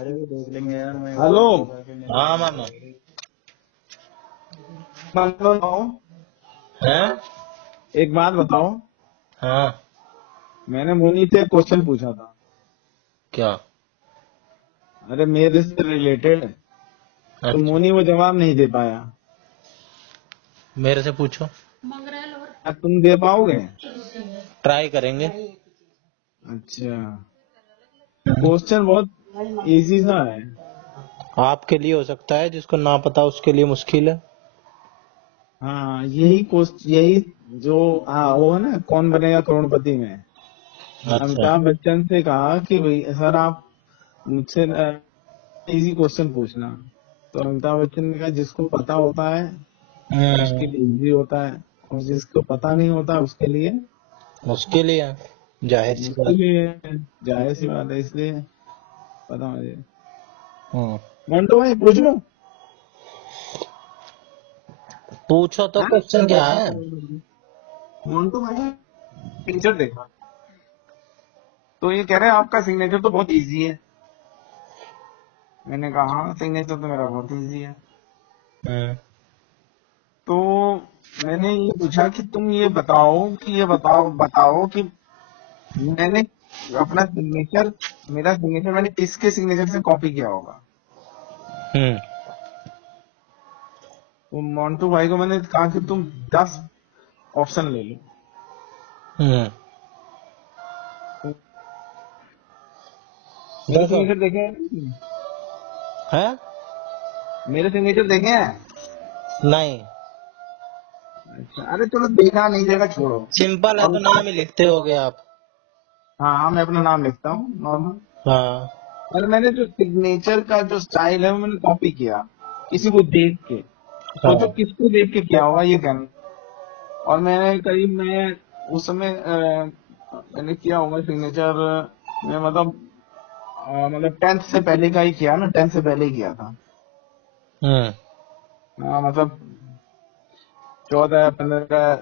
अरे वो देख लेंगे यार। मैं हेलो, हाँ मामा। बात बताओ, हैं? एक बात बताओ। हाँ। मैंने मोनी से एक क्वेश्चन पूछा था। क्या? अरे मेरे से रिलेटेड, तो अच्छा, मोनी वो जवाब नहीं दे पाया। मेरे से पूछो, क्या तुम दे पाओगे? ट्राई करेंगे। अच्छा, क्वेश्चन बहुत इजी सा है। आपके लिए हो सकता है, जिसको ना पता उसके लिए मुश्किल है। हाँ, यही क्वेश्चन, यही जो वो है ना, कौन बनेगा करोड़पति में, अच्छा। अमिताभ बच्चन से कहा कि भाई सर आप मुझसे इजी क्वेश्चन पूछना। तो अमिताभ बच्चन ने कहा जिसको पता होता है उसके लिए इजी होता है, और जिसको पता नहीं होता उसके लिए मुश्किल ही है, जाहिर सी बात। मुश्किल ही है। जाहिर सी बात है, इसलिए पता मुझे। हम्म। मंटो भाई पूछ लो। पूछो तो, हाँ? क्वेश्चन क्या है? मंटो भाई सिग्नेचर देखा तो ये कह रहे हैं आपका सिग्नेचर तो बहुत इजी है। मैंने कहा हाँ, सिग्नेचर तो मेरा बहुत इजी है। हम्म। तो मैंने ये पूछा कि तुम ये बताओ कि ये बताओ बताओ कि मैंने अपना सिग्नेचर, मेरा सिग्नेचर मैंने किसके सिग्नेचर से कॉपी किया होगा। हम्म। तो मोन्टू भाई को मैंने कहा कि तुम 10 ऑप्शन ले लो। हम्म। तो मेरे दस सिग्नेचर देखे हैं? है? मेरे सिग्नेचर देखे हैं? नहीं। अच्छा, अरे चलो देखा नहीं देखा छोड़ो। सिंपल है और तो नाम ही लिखते होगे आप। हाँ हाँ, मैं अपना नाम लिखता हूँ नॉर्मल। हाँ। और मैंने जो सिग्नेचर का जो स्टाइल है वो मैंने कॉपी किया किसी को देख के। सोचो हाँ। किसको देख के किया होगा ये कहना। और मैंने करीब मैं उस समय मैंने किया होगा सिग्नेचर, मैं मतलब 10th से पहले का ही किया ना, 10th से पहले ही किया था। हम्म। हाँ, मतलब 14-15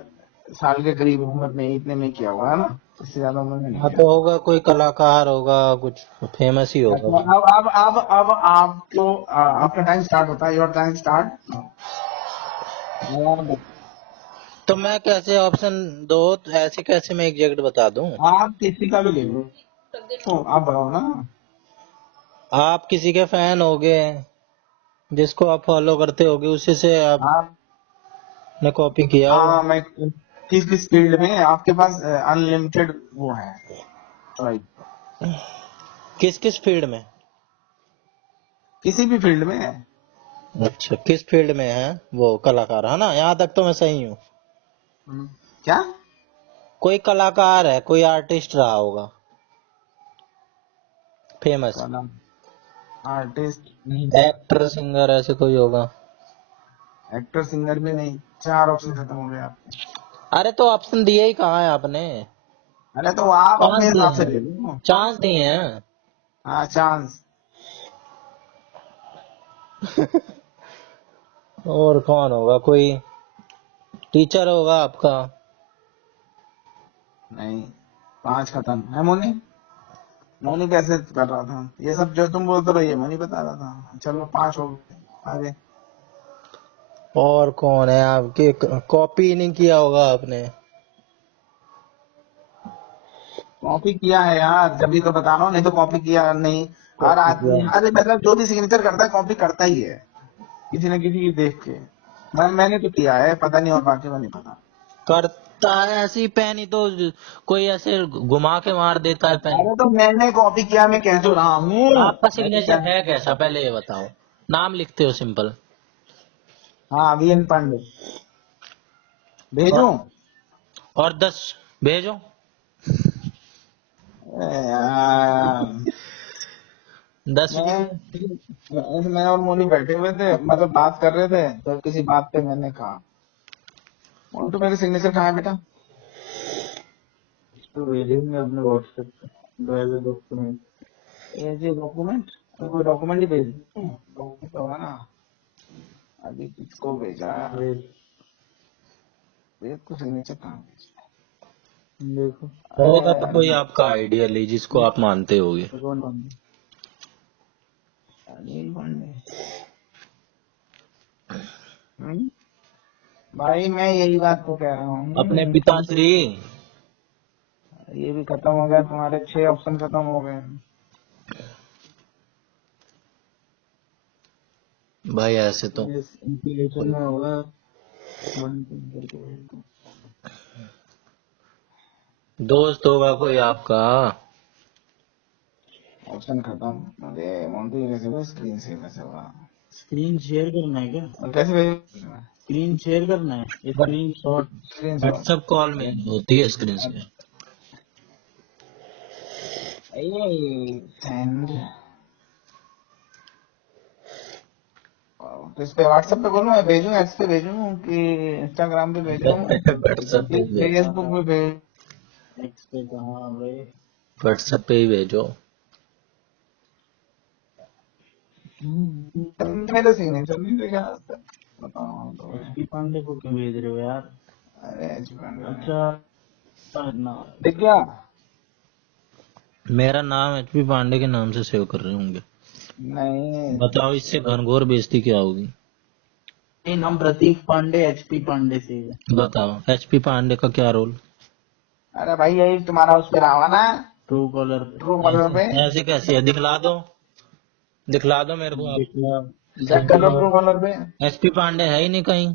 साल के करीब उम्र में इतने में किया हुआ है ना, इससे ज्यादा उम्र में नहीं हाँ किया। तो होगा, कोई कलाकार होगा, कुछ फेमस ही होगा अच्छा, वो। अब आपको आपका टाइम स्टार्ट होता है, योर टाइम स्टार्ट। तो मैं कैसे ऑप्शन दो, तो ऐसे कैसे मैं एग्जैक्ट बता दूं? आप किसी का भी ले लो, तो आप बताओ ना। आप किसी के फैन होगे, जिसको आप फॉलो करते होगे, उसी से आप आपने कॉपी किया हाँ, होगा। मैं किस किस फील्ड में आपके पास अनलिमिटेड वो है चॉइस, किस किस फील्ड में? किसी भी फील्ड में। अच्छा, किस फील्ड में है वो कलाकार, है ना? यहाँ तक तो मैं सही हूँ। क्या? कोई कलाकार है, कोई आर्टिस्ट रहा होगा फेमस। कला, आर्टिस्ट नहीं, एक्टर, सिंगर, ऐसे कोई होगा। एक्टर सिंगर भी नहीं। 4 ऑप्शन खत्म हो गए आपके। अरे तो ऑप्शन दिए ही कहाँ है आपने? अरे तो आप चांस अपने दिए हिसाब से हैं, ले लो। चांस दिए हैं। हाँ, चांस। और कौन होगा? कोई टीचर होगा आपका। नहीं, 5 खत्म है। मोनी, मोनी कैसे कर रहा था ये सब जो तुम बोलते रहो, ये मोनी बता रहा था। चलो 5 हो गए आगे। और कौन है आपके? कॉपी नहीं किया होगा आपने। कॉपी किया है यार, जब भी तो बता रहा हूँ, नहीं तो कॉपी किया नहीं। हर कॉपी किया आदमी, अरे मतलब जो भी सिग्नेचर करता है कॉपी करता ही है, किसी न किसी की देख के। मैंने तो किया है, पता नहीं और बाकी का नहीं पता। करता है ऐसी पेन ही तो, कोई ऐसे घुमा के मार देता है पेन। अरे तो मैंने कॉपी किया, मैं कह तो रहा हूँ। आपका मैंने सिग्नेचर क्या? है कैसा, पहले ये बताओ। नाम लिखते हो सिंपल? हाँ, वीएन पांडे। भेजूं? और और 10 भेजो। यार, 10 भी। मैं और मोनी बैठे हुए थे, मतलब बात कर रहे थे, तो किसी बात पे मैंने कहा मोन्टू मेरे सिग्नेचर कहाँ है बेटा? तो भेजेंगे अपने व्हाट्सएप पे डॉक्यूमेंट। ये डॉक्यूमेंट, कोई डॉक्यूमेंट ही भेज डॉक्यूमेंट होगा ना। अभी किसको भेजा है? तो सिग्नेचर कहाँ भेजा? देखो, होगा तो अरे कोई आपका आइडियली, जिसको आप मानते होगे। कौन? पांडे। भाई मैं यही बात को कह रहा हूँ, अपने पिताश्री। ये भी खत्म हो गया, तुम्हारे 6 ऑप्शन खत्म हो गए। भाई ऐसे तो इंटीग्रेशन में होगा 1 दोस्त होगा कोई आपका। ऑप्शन खत्म। अरे मोंटी कैसे हुआ? स्क्रीन शेयर कैसे हुआ? स्क्रीन शेयर करना है क्या? और कैसे भेजना? स्क्रीन शेयर करना है, screen shot. Screen shot. WhatsApp call में होती है स्क्रीन से। सेंड तो इस पे व्हाट्सएप पे बोलूं, मैं भेजूं, एक्स पे भेजूं कि इंस्टाग्राम पे भेजूं, व्हाट्सएप पे भेजो। फेसबुक पे भेज? एक्स पे कहाँ भाई? व्हाट्सएप पे ही भेजो। मेरे सिग्नेचर नहीं देखा आज तक, बताओ तो। एचपी पांडे को क्यों भेज रहे हो यार? अरे अच्छा ना, देख गया। मेरा नाम एचपी पांडे के नाम से सेव कर रहे होंगे। नहीं बताओ इससे घनघोर बेइज्जती क्या होगी? ये नाम प्रतीक पांडे एचपी पांडे से है। बताओ एचपी पांडे का क्या रोल? अरे भाई यही तुम्हारा उस पे रहा ना, ट्रू कॉलर ट्रू कलर पे। ऐसे कैसे है? दिखला दो मेरे को आप। चेक कर लो ट्रू कलर पे। एचपी पांडे है ही नहीं कहीं।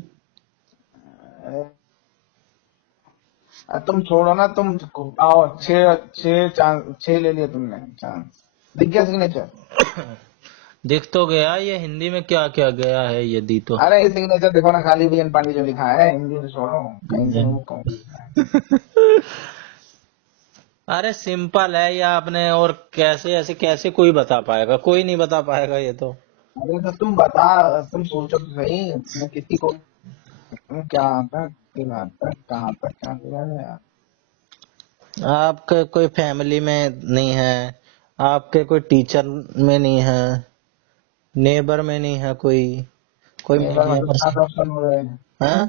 तुम छोड़ो ना, तुम आओ। 6 ले लिए तुमने चांस। दिख गया सिग्नेचर? दिख तो गया, ये हिंदी में क्या क्या गया है ये दी तो। अरे सिग्नेचर देखो ना, खाली बीएन पांडे जो लिखा है, हिंदी में छोड़ो, कहीं से वो कहूँ। अरे सिंपल है ये आपने, और कैसे ऐसे कैसे कोई बता पाएगा? कोई नहीं बता पाएगा ये तो। अरे तो तुम बता, तुम सोचो तो सही, मैं किसी को क्या आता कहाँ तक क्या किया है यार। आपके कोई फैमिली में नहीं है, आपके कोई टीचर में नहीं है, नेबर में नहीं है, कोई एक बार मीडिया मतलब 7 पर्सन। ऑप्शन हो गए। हाँ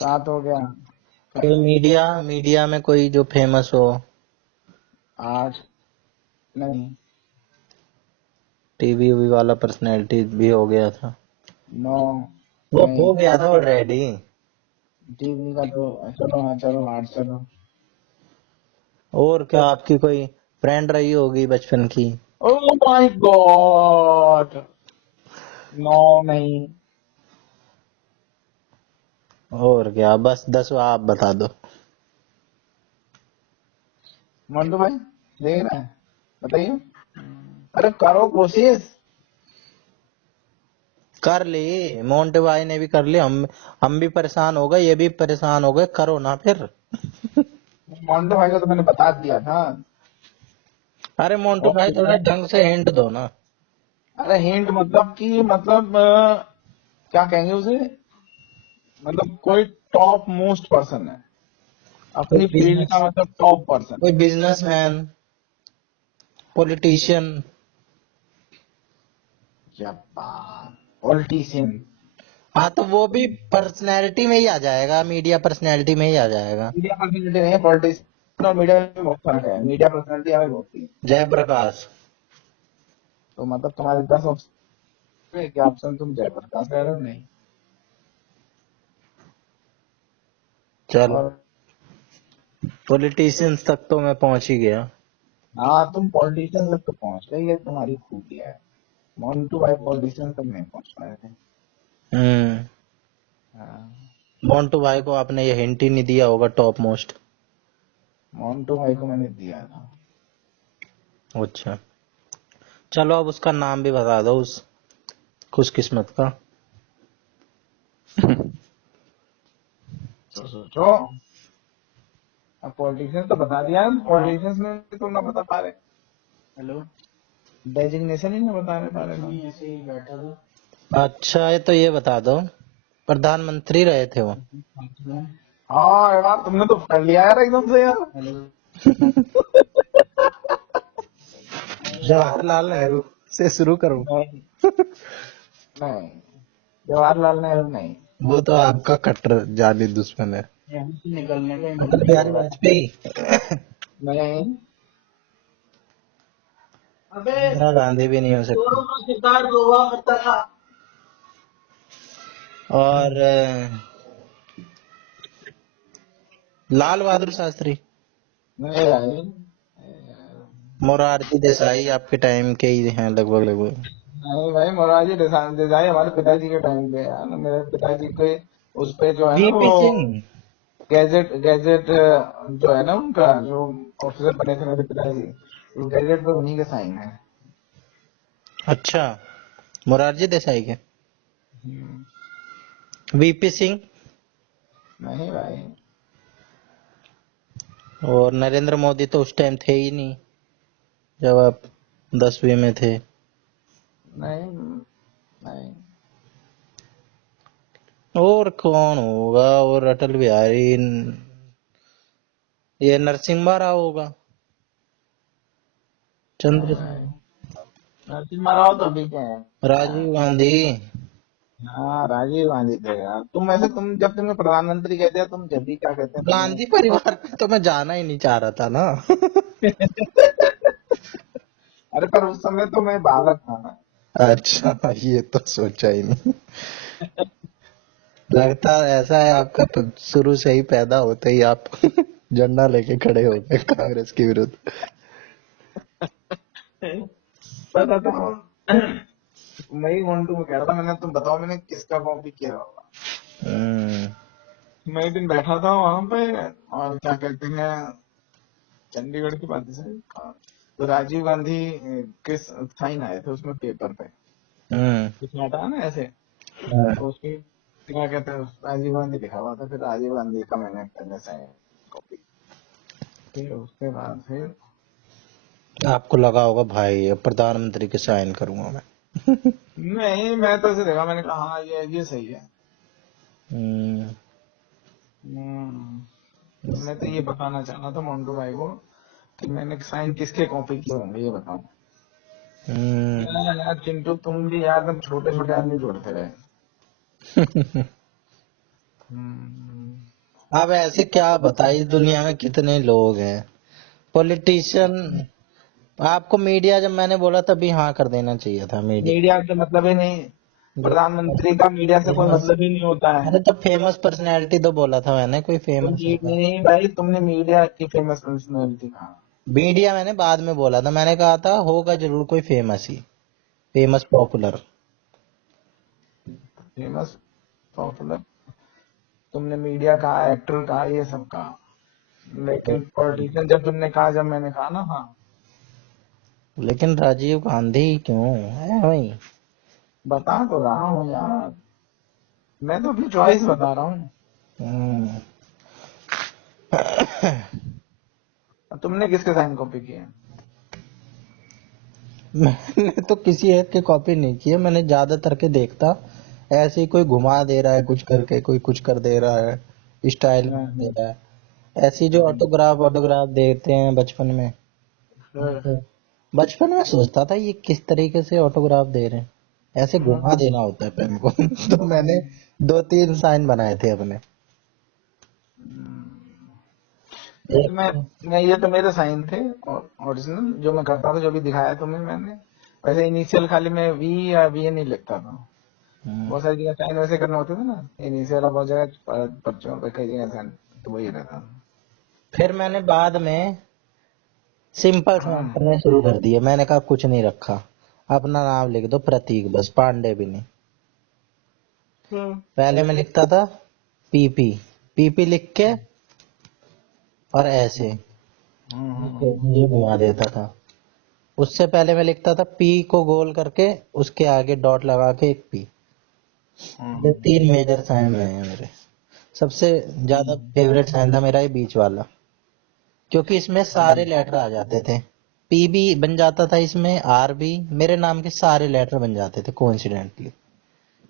7 हो गया। कोई मीडिया में कोई जो फेमस हो। 8 नहीं। टीवी वाला पर्सनैलिटी भी हो गया था। 9 वो नहीं। हो गया था ऑलरेडी। टीवी का तो चलो, हाँ चलो 8 चलो। और क्या आपकी कोई फ्रेंड रही होगी बचपन की? ओह माय गॉड, 9 नहीं। और क्या, बस 10 आप बता दो। मंटू भाई देख रहे हैं, बताइए। अरे करो कोशिश। कर ली, मोन्टे भाई ने भी कर ली, हम भी परेशान हो गए, ये भी परेशान हो गए, करो ना फिर। मंटू भाई को तो मैंने बता दिया था। अरे मोन्टू भाई थोड़ा ढंग से हिंट दो ना। अरे हिंट मतलब कि मतलब क्या कहेंगे उसे, मतलब कोई टॉप मोस्ट पर्सन है अपनी फील्ड का, मतलब टॉप पर्सन। कोई बिजनेसमैन, पॉलिटिशियन। पॉलिटिशियन। हाँ तो वो भी पर्सनैलिटी में ही आ जाएगा, मीडिया पर्सनैलिटी में ही आ जाएगा। मीडिया पर्सनैलिटी नहीं है, पॉलिटिशियन और मीडिया में बहुत फर्क है। मीडिया पर्सनैलिटी हमें होती है। जयप्रकाश। तो मतलब तुम्हारे 10 ऑप्शन, क्या ऑप्शन तुम जयप्रकाश कह रहे हो? नहीं। चलो और पॉलिटिशियंस तक तो मैं पहुंच ही गया। हाँ, तुम पॉलिटिशियन तक तो पहुंच गए, ये तुम्हारी खूबी है। मोन्टू भाई पॉलिटिशियन तक नहीं पहुंच पाए थे। हाँ, मोन्टू भाई को आपने ये हिंट ही नहीं दिया होगा टॉप मोस्ट। मोन्टू भाई को मैंने दिया था। अच्छा चलो अब उसका नाम भी बता दो, उस खुशकिस्मत का। तो सोचो, अब पॉलिटिशियन तो बता दिया, पॉलिटिशियंस में तुम ना बता पा रहे, हेलो, डेजिग्नेशन ही नहीं बता पा रहे नहीं तुम। ऐसे ही बैठा था। अच्छा ये तो ये बता दो, प्रधानमंत्री रहे थे वो। हाँ यार, तुमने तो पढ़ लिया यार एकदम से यार। हेलो, जवाहरलाल नेहरू से शुरू करो। नहीं नहीं, जवाहरलाल नेहरू नहीं। वो तो आपका कट्टर जाली दुश्मन है। यहाँ से निकलने का अटल बिहारी वाजपेयी। नहीं। अबे इंदिरा गांधी भी नहीं हो सकती। चोरों का किरदार जो हुआ करता था। और लाल बहादुर शास्त्री, नहीं भाई, मोरारजी देसाई आपके टाइम के ही हैं लगभग लगभग। नहीं भाई, मोरारजी देसाई हमारे पिताजी के टाइम पे यार, मेरे पिताजी के उस पे जो है ना वीपी वो सिंह। गैजेट गैजेट जो है ना उनका, जो ऑफिसर बने थे मेरे पिताजी, उस गैजेट पे उन्हीं के साइन है। अच्छा, मोरारजी देसाई के। हम्म, वीपी सिंह। नहीं भाई, और नरेंद्र मोदी तो उस टाइम थे ही नहीं जब आप 10वीं में थे। नहीं, नहीं। और कौन होगा? और अटल बिहारी, ये नरसिम्हा राव होगा, नहीं चंद्र, भाई, नरसिम्हा राव तो अभी के हैं यार। राजीव गांधी। हाँ, राजीव गांधी थे यार। तुम ऐसे, तुम जब तुम्हें प्रधानमंत्री कहते हैं, तुम जब भी क्या कहते हैं तुम्हें? गांधी परिवार पे तो मैं जाना ही नहीं चाह रहा था ना। अरे पर उस समय तो मैं बालक था ना। अच्छा, ये तो सोचा ही नहीं। लगता ऐसा है आपका तो शुरू से ही पैदा होते ही आप झंडा लेके खड़े हो गए कांग्रेस के विरुद्ध। पता था। मैं ही मोन्टू में कह रहा था, मैंने, तुम बताओ मैंने किसका कॉपी किया होगा। हम्म। मैं एक दिन बैठा था वहां पे, और क्या कहते हैं, चंडीगढ़ की बात है, तो राजीव गांधी के साइन आए थे उसमें पेपर पे, हम्म। कुछ हटा ना ऐसे, तो उसकी क्या कहते हैं, राजीव गांधी लिखा हुआ था, फिर राजीव गांधी का मैंने पहले साइन कॉपी, फिर उसके बाद फिर आपको लगा होगा भाई अब प्रधानमंत्री के साइन करूंगा मैं। नहीं, मैं तो ऐसे देखा, मैंने कहा हाँ ये सही है। हम्म। तो मैं तो ये बताना चाह रहा था मोन्टू भाई को कि मैंने साइन किसके कॉपी किए होंगे, ये बताओ। यार चिंटू, तुम भी यार तुम छोटे छोटे आदमी जोड़ते रहे। हम्म, अब ऐसे क्या बताइए, दुनिया में कितने लोग हैं पॉलिटिशियन। आपको मीडिया जब मैंने बोला तभी हाँ कर देना चाहिए था मीडिया। मीडिया से मतलब ही नहीं, प्रधानमंत्री का मीडिया से कोई फेमस, मतलब ही नहीं होता है। अरे तो फेमस पर्सनैलिटी तो बोला था मैंने, कोई तो फेमस होगा। नहीं भाई, तुमने मीडिया की फेमस पर्सनैलिटी कहा? मीडिया मैंने बाद में बोला था, मैंने कहा था होगा जरूर कोई फेमस ही, फेमस पॉपुलर। फेमस पॉपुलर, तुमने मीडिया कहा, एक्टर कहा, ये सब कहा, लेकिन पॉलिटिशियन जब तुमने कहा, जब मैंने कहा ना, हाँ, लेकिन राजीव गांधी क्यों है भाई? बता तो रहा हूँ यार, मैं तो अपनी चॉइस बता रहा हूँ। हम्म। तुमने किसके साइन कॉपी किए? मैंने तो किसी एक की कॉपी नहीं की है, मैंने ज्यादातर के देखता ऐसे ही, कोई घुमा दे रहा है कुछ करके, कोई कुछ कर दे रहा है, स्टाइल दे रहा है, ऐसी जो ऑटोग्राफ ऑटोग्राफ देते हैं बचपन में। बचपन में सोचता था ये किस तरीके से ऑटोग्राफ दे रहे हैं, ऐसे घुमा देना होता है पेन को। तो मैंने 2-3 साइन बनाए थे अपने। ये तो एक, ये तो मेरे साइन थे ओरिजिनल, जो मैं करता था, जो भी दिखाया तुम्हें मैंने। वैसे इनिशियल खाली मैं वी या वी नहीं लिखता था। बहुत सारी जगह साइन वैसे करना होते थे ना, इनिशियल, बहुत जगह पर्चों पे कई जगह साइन, तो वही रहता था। फिर मैंने बाद में सिंपल साइन करने शुरू कर दिए, मैंने कहा कुछ नहीं रखा, अपना नाम लिख दो प्रतीक बस, पांडे भी नहीं। पहले मैं लिखता था पीपी, पीपी लिख के और ऐसे ये घुमा देता था। उससे पहले मैं लिखता था पी को गोल करके उसके आगे डॉट लगा के एक पी। ये 3 मेजर साइन रहे हैं मेरे। सबसे ज्यादा फेवरेट साइन था मेरा ये बीच वाला, क्योंकि इसमें सारे लेटर आ जाते थे। पी भी बन जाता था इसमें, आर भी, मेरे नाम के सारे लेटर बन जाते थे कोइंसिडेंटली,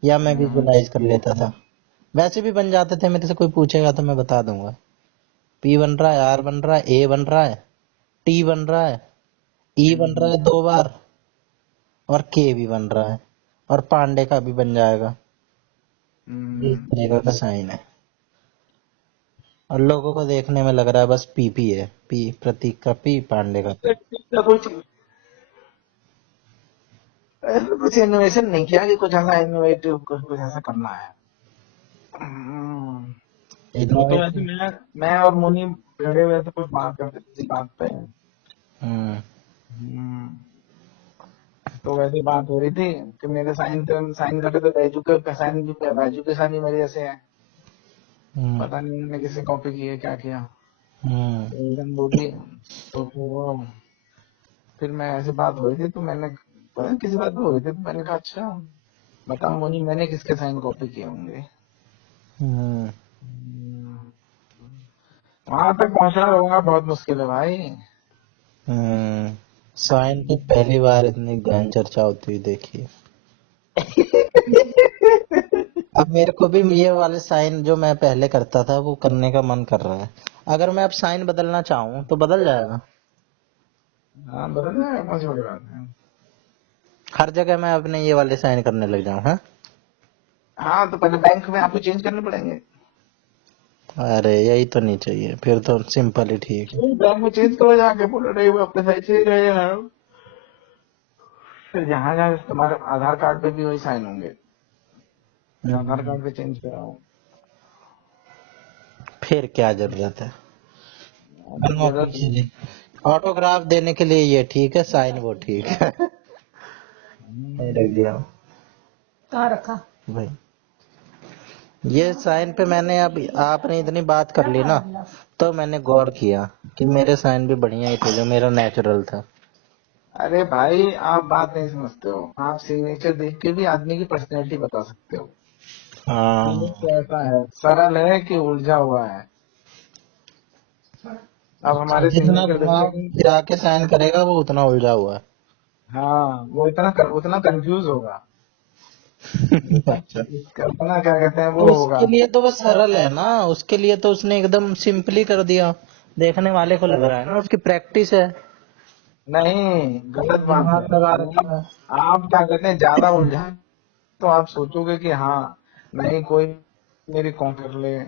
या मैं विजुलाइज कर लेता था। वैसे भी बन जाते थे, मेरे से कोई पूछेगा तो मैं बता दूंगा। पी बन रहा है, आर बन रहा है, ए बन रहा है, टी बन रहा है, ई बन रहा है 2 बार, और के भी बन रहा है, और पांडे का भी बन जाएगा। इस तरीके का साइन है, और लोगों को देखने में लग रहा है बस पीपी है, पी प्रतीक का पी, पांडे का पी। ऐसे कुछ इनोवेशन नहीं किया कि कुछ ऐसा इनोवेटिव कुछ ऐसा करना है। हम्म, तो वैसे इनोवेटिव। मैं और मुनि बैठे हुए थे, कुछ बात करते थे इसी बात पे। हम्म। हम्म, तो वैसे बात हो रही थी कि मेरे साइन करते तो बैजू के साइन भी, बैजू के साइन भी मेरे जैसे है। हम्म। पता नहीं उन्होंने किससे कॉपी की है, क्या किया। हम्म। तो एकदम बोली, तो फिर मैं ऐसे बात हो रही थी तो मैंने, पता नहीं किसी बात पे हो रही थी, तो मैंने कहा अच्छा बताओ मुनि, मैंने किसके साइन कॉपी किए होंगे। हम्म। वहां तक पहुंचना होगा बहुत मुश्किल है भाई। हम्म। साइन की पहली बार इतनी गहन चर्चा होती हुई देखी है। अब मेरे को भी ये वाले साइन जो मैं पहले करता था वो करने का मन कर रहा है। अगर मैं अब साइन बदलना चाहूँ तो बदल जाएगा। हाँ बदल जाएगा, कौन सी बड़ी बात है। हर जगह मैं अपने ये वाले साइन करने लग जाऊँ, हाँ। हाँ तो पहले बैंक में आपको चेंज करने पड़ेंगे। अरे यही तो नहीं चाहिए, फिर तो सिंपल ही ठीक है। बैंक में चेंज करो जाके, बोलो नहीं वो अपने साइड से ही रहे हैं। फिर जहाँ जहाँ तुम्हारे आधार कार्ड पे भी वही साइन होंगे, आधार कार्ड पे चेंज कराओ। फिर क्या जरूरत है। जरूरत नहीं। ऑटोग्राफ देने के लिए ये ठीक है, साइन वो ठीक है। रख दिया कहाँ रखा? भाई। ये साइन पे मैंने, अब आपने इतनी बात कर ली ना, तो मैंने गौर किया कि मेरे साइन भी बढ़िया ही थे जो मेरा नेचुरल था। अरे भाई आप बात नहीं समझते हो, आप सिग्नेचर देख के भी आदमी की पर्सनैलिटी बता सकते हो कि ये हाँ। कैसा है, सरल है कि उलझा हुआ है। अब हमारे जितना सिग्नेचर घुमा देखते, फिरा के साइन करेगा वो उतना उलझा हुआ हाँ वो उतना कंफ्यूज होगा, है। अच्छा। इसका उतना क्या कहते हैं तो वो उसके होगा। लिए तो वो सरल है ना, उसके लिए तो उसने एकदम सिंपली कर दिया। देखने वाले को लग रहा है ना उसकी प्रैक्टिस है। नहीं गलत बात दिमाग है। लगा रखा है। आप क्या कहते हैं ज्यादा उलझा तो आप सोचोगे कि हाँ नहीं कोई मेरी कॉल कर ले,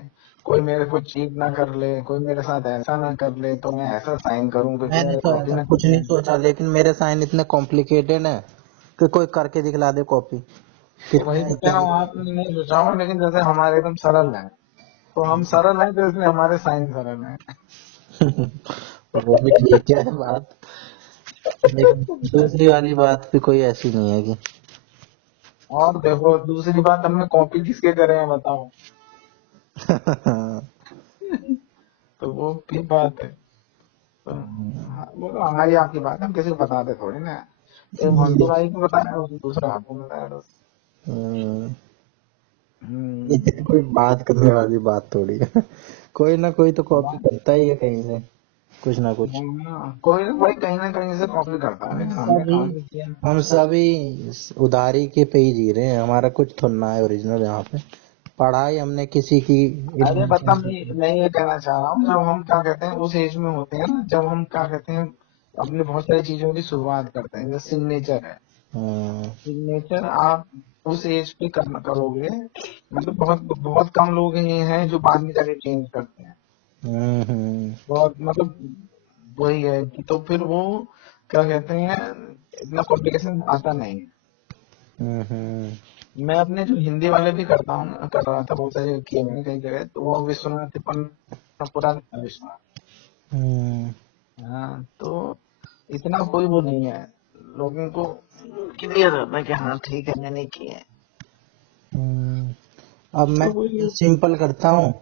कोई मेरे को चीट ना कर ले, कोई मेरे साथ ऐसा ना कर ले, तो मैं ऐसा साइन करूं क्योंकि मैंने मेरे तो कॉपी ऐसा ना कुछ नहीं सोचा, लेकिन मेरे साइन इतने कॉम्प्लिकेटेड है कि कोई करके दिखला दे कॉपी। तो वही तो कह रहा हूँ, आपने नहीं सोचा होगा, लेकिन जैसे हमारे एकदम सरल है, तो हम सरल हैं तो इसलिए हमारे साइन सरल हैं। वो भी ठीक है बात, लेकिन दूसरी वाली बात भी कोई ऐसी नहीं है कि। और देखो दूसरी बात, हमने कॉपी किसके करे हैं बताओ। तो वो भी बात है। तो हाँ, वो तो हमारी आपकी बात है, हम किसी को बताते थोड़ी ना। एक मोन्टू भाई को बताया और दूसरा आपको बताया बस। हम्म, हम्म, ये कोई बात करने वाली बात थोड़ी है। कोई ना कोई तो कॉपी करता ही है कहीं से, कुछ ना कुछ। हाँ, कोई ना कोई कहीं ना कहीं से कॉपी करता है, लेकिन हमने सभी कहाँ से किया। हम सभी उधारी के पे ही जी रहे हैं, हमारा कुछ थोड़ा है ओरिजिनल यहाँ पे। पढ़ाई हमने किसी की अरे इन्वेंशन मतलब से की। मैं ये कहना चाह रहा हूँ, जब हम क्या कहते हैं उस एज में होते हैं ना, जब हम क्या कहते हैं अपने बहुत सारी चीजों की शुरुआत करते हैं, जैसे सिग्नेचर है। हम्म। सिग्नेचर आप उस एज पे करना करोगे, मतलब बहुत बहुत कम लोग ही हैं जो बाद में जाके चेंज करते हैं। हम्म। बहुत मतलब वही है कि तो फिर वो क्या कहते हैं इतना कॉम्प्लिकेशन आता नहीं है। हम्म। मैं अपने जो हिंदी वाले भी करता हूँ, कर रहा था बहुत सारे किए मैंने कई जगह, तो वो विश्वनाथ तिरुपति पुराना विश्वनाथ। हम्म। हाँ तो इतना कोई वो नहीं है, लोगों को क्लियर रहता है कि हाँ ठीक है मैंने किए हैं। हम्म। अब मैं तो वही, सिंपल करता हूँ,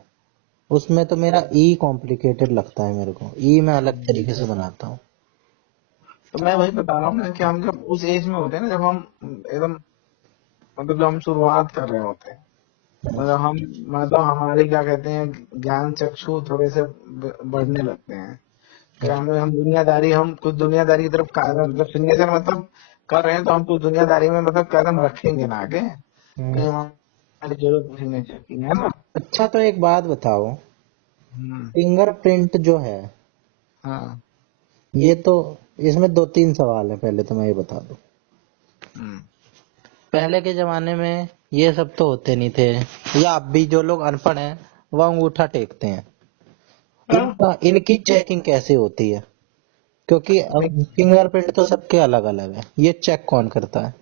उसमें तो मेरा ई कॉम्प्लिकेटेड लगता है मेरे को। ई मैं अलग तरीके से बनाता हूँ। तो मैं वही बता रहा हूँ ना कि हम जब उस एज में होते हैं ना, जब हम एकदम मतलब जब हम शुरुआत कर रहे होते हैं, मतलब हम मतलब हमारे क्या कहते हैं ज्ञान चक्षु थोड़े से बढ़ने लगते हैं, कि हम दुनियादारी, हम कुछ दुनियादारी की तरफ मतलब सिग्नेचर मतलब कर रहे हैं, तो हम कुछ दुनियादारी में मतलब कदम रखेंगे ना आगे, हम्म। कहीं हमारी जरूरत सिग्नेचर की है ना। अच्छा तो एक बात बताओ, हम्म, फिंगरप्रिंट जो है, हाँ, ये तो, इसमें दो तीन सवाल है, पहले तो मैं ये बता दूं। हम्म, पहले के जमाने में ये सब तो होते नहीं थे, या अब भी जो लोग अनपढ़ हैं वह अंगूठा टेकते हैं। हाँ, इनकी चेकिंग कैसे होती है? क्योंकि नहीं, फिंगरप्रिंट तो सबके अलग अलग है, ये चेक कौन करता है?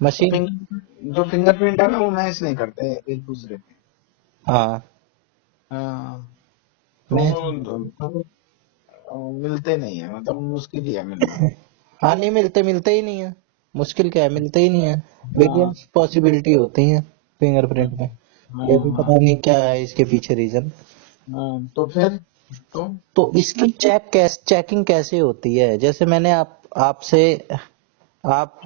मशीन। जो फिंगरप्रिंट है ना वो मैच नहीं करते एक दूसरे पे। हाँ हाँ, मैं। मिलते नहीं है, मतलब मुश्किल ही है मिलना। हाँ नहीं मिलते, मिलते ही नहीं है। मुश्किल क्या है, मिलते ही नहीं है। हाँ बिलियंस पॉसिबिलिटी होती है फिंगरप्रिंट में। ये भी हाँ पता नहीं क्या है इसके पीछे रीजन। हाँ, तो फिर तो तो इसकी चेकिंग कैसे होती है? जैसे मैंने आपसे आप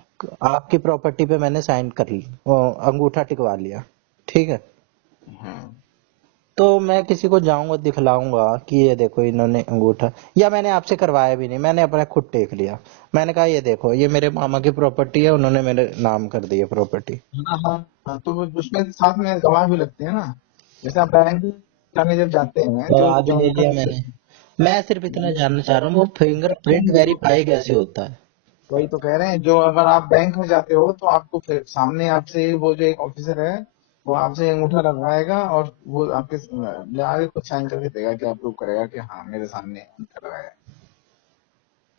आपकी प्रॉपर्टी पे मैंने साइन कर ली, अंगूठा टिकवा लिया, ठीक है। हाँ तो मैं किसी को जाऊंगा दिखलाऊंगा कि ये देखो इन्होंने अंगूठा, या मैंने आपसे करवाया भी नहीं, मैंने अपने खुद टेक लिया। मैंने कहा ये देखो ये मेरे मामा की प्रॉपर्टी है, उन्होंने मेरे नाम कर दी है प्रॉपर्टी। हाँ हाँ हाँ, तो वो उसमें साथ में गवाह भी लगते हैं ना। जैसे आप बैंक जाने जब जाते हैं तो जो आज जो ले अंगूठा लिया लगते मैंने। हैं, मैं सिर्फ इतना जानना चाह रहा हूँ वो फिंगरप्रिंट वेरीफाई कैसे होता है? वही तो कह रहे हैं, जो अगर आप बैंक में जाते हो तो आपको फिर सामने आपसे वो जो एक ऑफिसर है वो आपसे अंगूठा लगवाएगा और वो आपके ले आगे कुछ साइन करके देगा कि अप्रूव करेगा कि हाँ मेरे सामने अंगूठा लगाया है।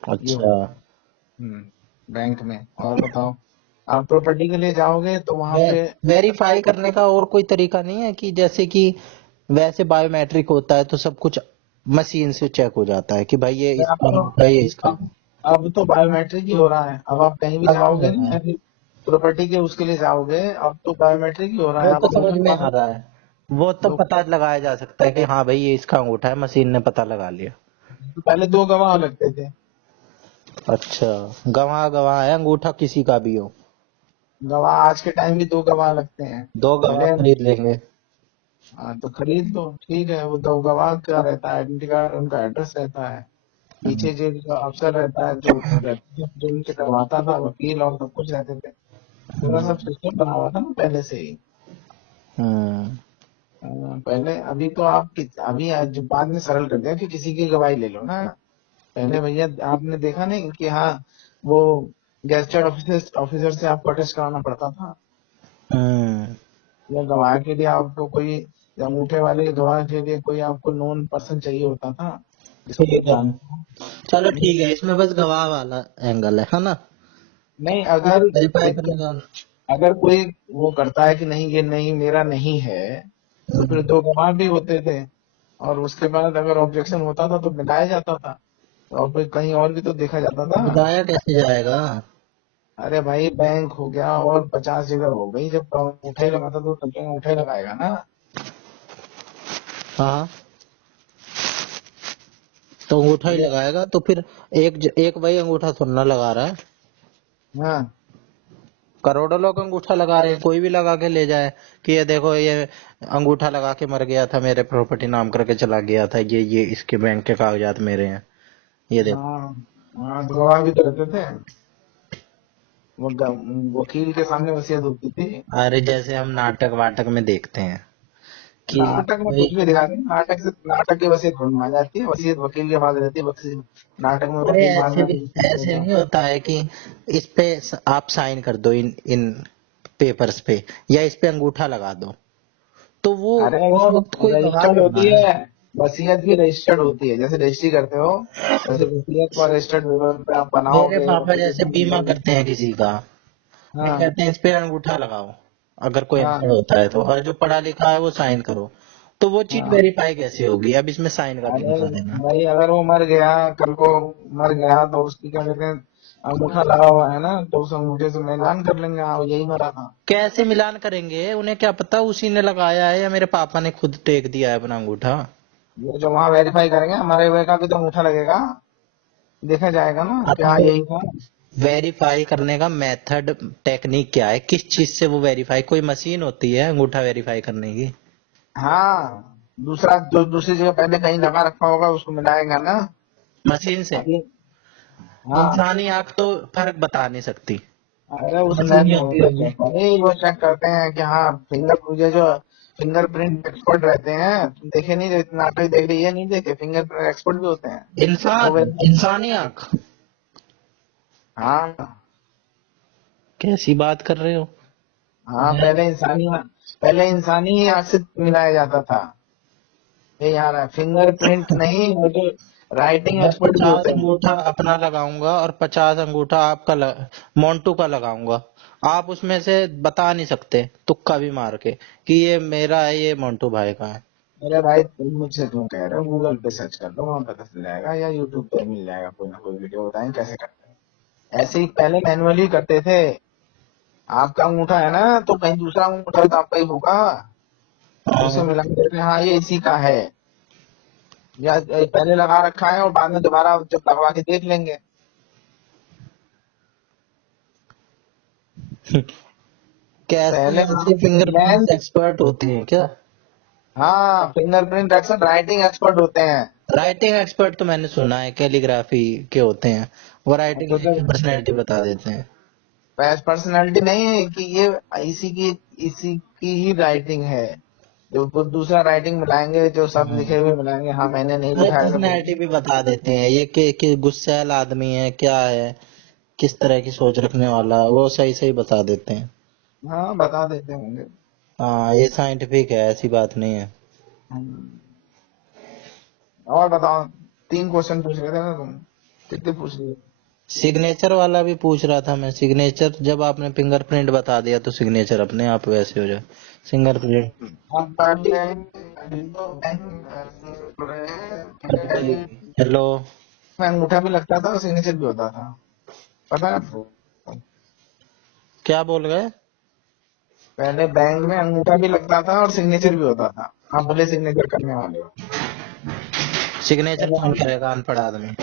ये अच्छा। होता है बैंक में। और बताओ, आप प्रॉपर्टी के लिए जाओगे तो वहां पे वेरीफाई करने का और कोई तरीका नहीं है कि जैसे कि वैसे बायोमेट्रिक होता है तो सब कुछ मशीन से चेक हो जाता है कि भाई ये इसका अंगूठा है, ये इसका। अब तो बायोमेट्रिक ही हो रहा है। अब आप कहीं भी कहाँ हो जाओगे रहा ना, है? प्रॉपर्टी के उसके लिए जाओगे, अब तो बायोमेट्रिक ही हो रहा वो है। तो आप समझ दोनों में आ रहा है, वो तो दो पता लगाया जा सकता है कि हाँ भाई ये इसका अंगूठा है, मशीन ने पता लगा लिया। पहले दो गवाह लगते थे। अच्छा, गवाह गवाह है, अंगूठा किसी का भी हो। गवाह आज के टाइम भी दो गवाह लगते हैं। दो गवाह पहले खरीद लेंगे। हाँ, तो खरीद लो, ठीक है। वो दो गवाह का रहता है आइडेंटिटी कार्ड, उनका एड्रेस रहता है, हम्म। पीछे जो अफसर रहता है जो उनसे करवाता था, वकील और सब कुछ रहते थे। पूरा सब सिस्टम बना हुआ था ना पहले से ही। हम्म। पहले अभी तो आप अभी आज बाद में सरल कर दिया कि किसी की गवाही ले लो ना। पहले भैया आपने देखा नहीं कि हाँ वो गेस्टेड ऑफिसर ऑफिसर से आपको अटेस्ट कराना पड़ता था, हम्म। या गवाह के लिए आपको कोई, या अंगूठे वाले गवाह के लिए कोई आपको नोन पर्सन चाहिए होता था जिसको ठीक है, पहचान। चलो ठीक है, इसमें बस गवाह वाला एंगल है ना? नहीं, अगर वेरीफाई देखो, करने का। अगर कोई वो करता है कि नहीं ये नहीं मेरा नहीं है, तो फिर दो गवाह भी होते थे। और उसके बाद अगर ऑब्जेक्शन होता था तो मिटाया जाता था, और फिर कहीं और भी तो देखा जाता था। बताया कैसे जाएगा? अरे भाई बैंक हो गया और 50 जगह हो गई, जब अंगूठे लगाता तो तब तो अंगूठे लगाएगा ना। हाँ, तो अंगूठा ही ये लगाएगा तो फिर एक वही अंगूठा थोड़ा ना लगा रहा है, हाँ, करोड़ों लोग अंगूठा लगा रहे हैं, कोई भी लगा के ले जाए कि ये देखो ये अंगूठा लगा के मर गया था, मेरे प्रॉपर्टी नाम करके चला गया था, ये इसके बैंक के कागजात मेरे हैं, ये देखो। हाँ हाँ, तो गवाह भी तो रहते थे। वकील के सामने वसीयत होती थी। अरे जैसे हम नाटक वाटक में देखते हैं कि नाटक में भाई। कुछ भी दिखाते हैं, नाटक से नाटक की वसीयत थोड़ी मान जाती है, वसीयत वकील के पास रहती है। वकील नाटक में अरे वकील मान जाते ऐसे हैं। नहीं होता है कि इस पे आप साइन कर दो इन इन पेपर्स पे, या इस पे अंगूठा लगा दो, तो वो अरे उस वो वक्त कोई गवाह रजिस्टर्ड नहीं होना होती है। है, वसीयत भी रजिस्टर्ड होती है। जैसे रजिस्ट्री करते हो वैसे वसीयत को रजिस्टर्ड पेपर पे आप मेरे बनाओगे, पापा वकील जैसे को बीमा देंगे। करते हैं किसी का, ये हाँ कहते हैं इस पे अंगूठा लगाओ, अगर कोई हाँ अनपढ़ होता है तो, और जो पढ़ा लिखा है वो साइन करो। तो वो चीज हाँ। वेरीफाई कैसे होगी? अब इसमें साइन का भी अरे बता देना। भाई, अगर वो मर गया, कल को मर गया तो उसकी क्या कहते हैं, अंगूठा लगा हुआ है ना, तो उस अंगूठे से मिलान कर लेंगे, हाँ वो यही मरा था। कैसे मिलान करेंगे? उन्हें क्या पता उसी ने लगाया है या मेरे पापा ने खुद टेक दिया है अपना अंगूठा? ये जो वहाँ वेरीफाई करेंगे, हमारे हुए का भी तो अंगूठा लगेगा, देखा जाएगा ना कि अब हाँ तो यही था। वेरीफाई करने का मेथड, टेक्निक क्या है? किस चीज से वो वेरीफाई? कोई मशीन होती है अंगूठा वेरीफाई करने की? हाँ, दूसरा जो दूसरी जगह पहले कहीं लगा रखा होगा उसको मिलाएगा ना। मशीन से? अभी हाँ, इंसानी आंख तो फर्क बता नहीं सकती, अरे उसमें मशीन ही तो होती होता होगी। है नहीं, वो चेक करते हैं कि हाँ फिंगर, मुझे जो फिंगरप्रिंट एक्सपर्ट रहते हैं, तुम देखे नहीं, नाटक देख रही है नहीं देखे, फिंगरप्रिंट एक्सपर्ट भी होते हैं वो इंसानी आंख? हाँ कैसी बात कर रहे हो? हाँ, पहले इंसानी ही आंख से मिलाया जाता था। ये यार फिंगरप्रिंट नहीं, वो जो राइटिंग मैं एक्सपर्ट भी 50 होते हैं। अंगूठा अपना लगाऊंगा और 50 अंगूठा आपका मोन्टू का लगाऊंगा। आप उसमें से बता नहीं सकते तुक्का भी मार के कि ये मेरा है, ये मोन्टू भाई का है। अरे भाई तुम मुझसे क्यों कह रहे हो, गूगल पे सर्च कर लो वहां पता चल जाएगा, या यूट्यूब पे मिल जाएगा कोई ना कोई वीडियो बताएं कैसे करते हैं। ऐसे ही पहले मैनुअली करते थे। आपका अंगूठा है ना, तो कहीं दूसरा अंगूठा तो आपका ही होगा, उसे हाँ। मिला के देखते हैं, हाँ ये इसी का है, या पहले लगा रखा है और बाद में दोबारा जब लगवा के देख लेंगे। कैसे पहले ऐसी फिंगरप्रिंट एक्सपर्ट होती है क्या? हाँ फिंगरप्रिंट एक्सपर्ट राइटिंग एक्सपर्ट होते हैं। राइटिंग एक्सपर्ट तो मैंने सुना है कैलीग्राफी के होते हैं, वो राइटिंग तो लिख के पर्सनैलिटी बता देते हैं। पर्सनालिटी नहीं है कि ये इसी की ही राइटिंग है, जो वो दूसरा राइटिंग मिलाएंगे, जो शब्द लिखे हुए मिलाएंगे, हाँ मैंने नहीं अरे लिखा है तो। पर्सनैलिटी भी बता देते हैं ये कि गुस्सैल आदमी है क्या है, किस तरह की सोच रखने वाला, वो सही सही बता देते हैं। हाँ बता देते होंगे। हाँ ये साइंटिफिक है, ऐसी बात नहीं है। हम्म, और बताओ, 3 क्वेश्चन पूछ रहे थे ना तुम, कितने पूछ लिए? सिग्नेचर वाला भी पूछ रहा था मैं। सिग्नेचर जब आपने फिंगरप्रिंट बता दिया तो सिग्नेचर अपने आप वैसे हो जाए। फिंगरप्रिंट हम पार्टी हेलो। में अंगूठा भी लगता था और सिग्नेचर भी होता था, पता है आपको? क्या बोल गए? पहले बैंक में अंगूठा भी लगता था और सिग्नेचर भी होता था, आप भले सिग्नेचर करने वाले हो। सिग्नेचर कौन करेगा, अनपढ़ आदमी।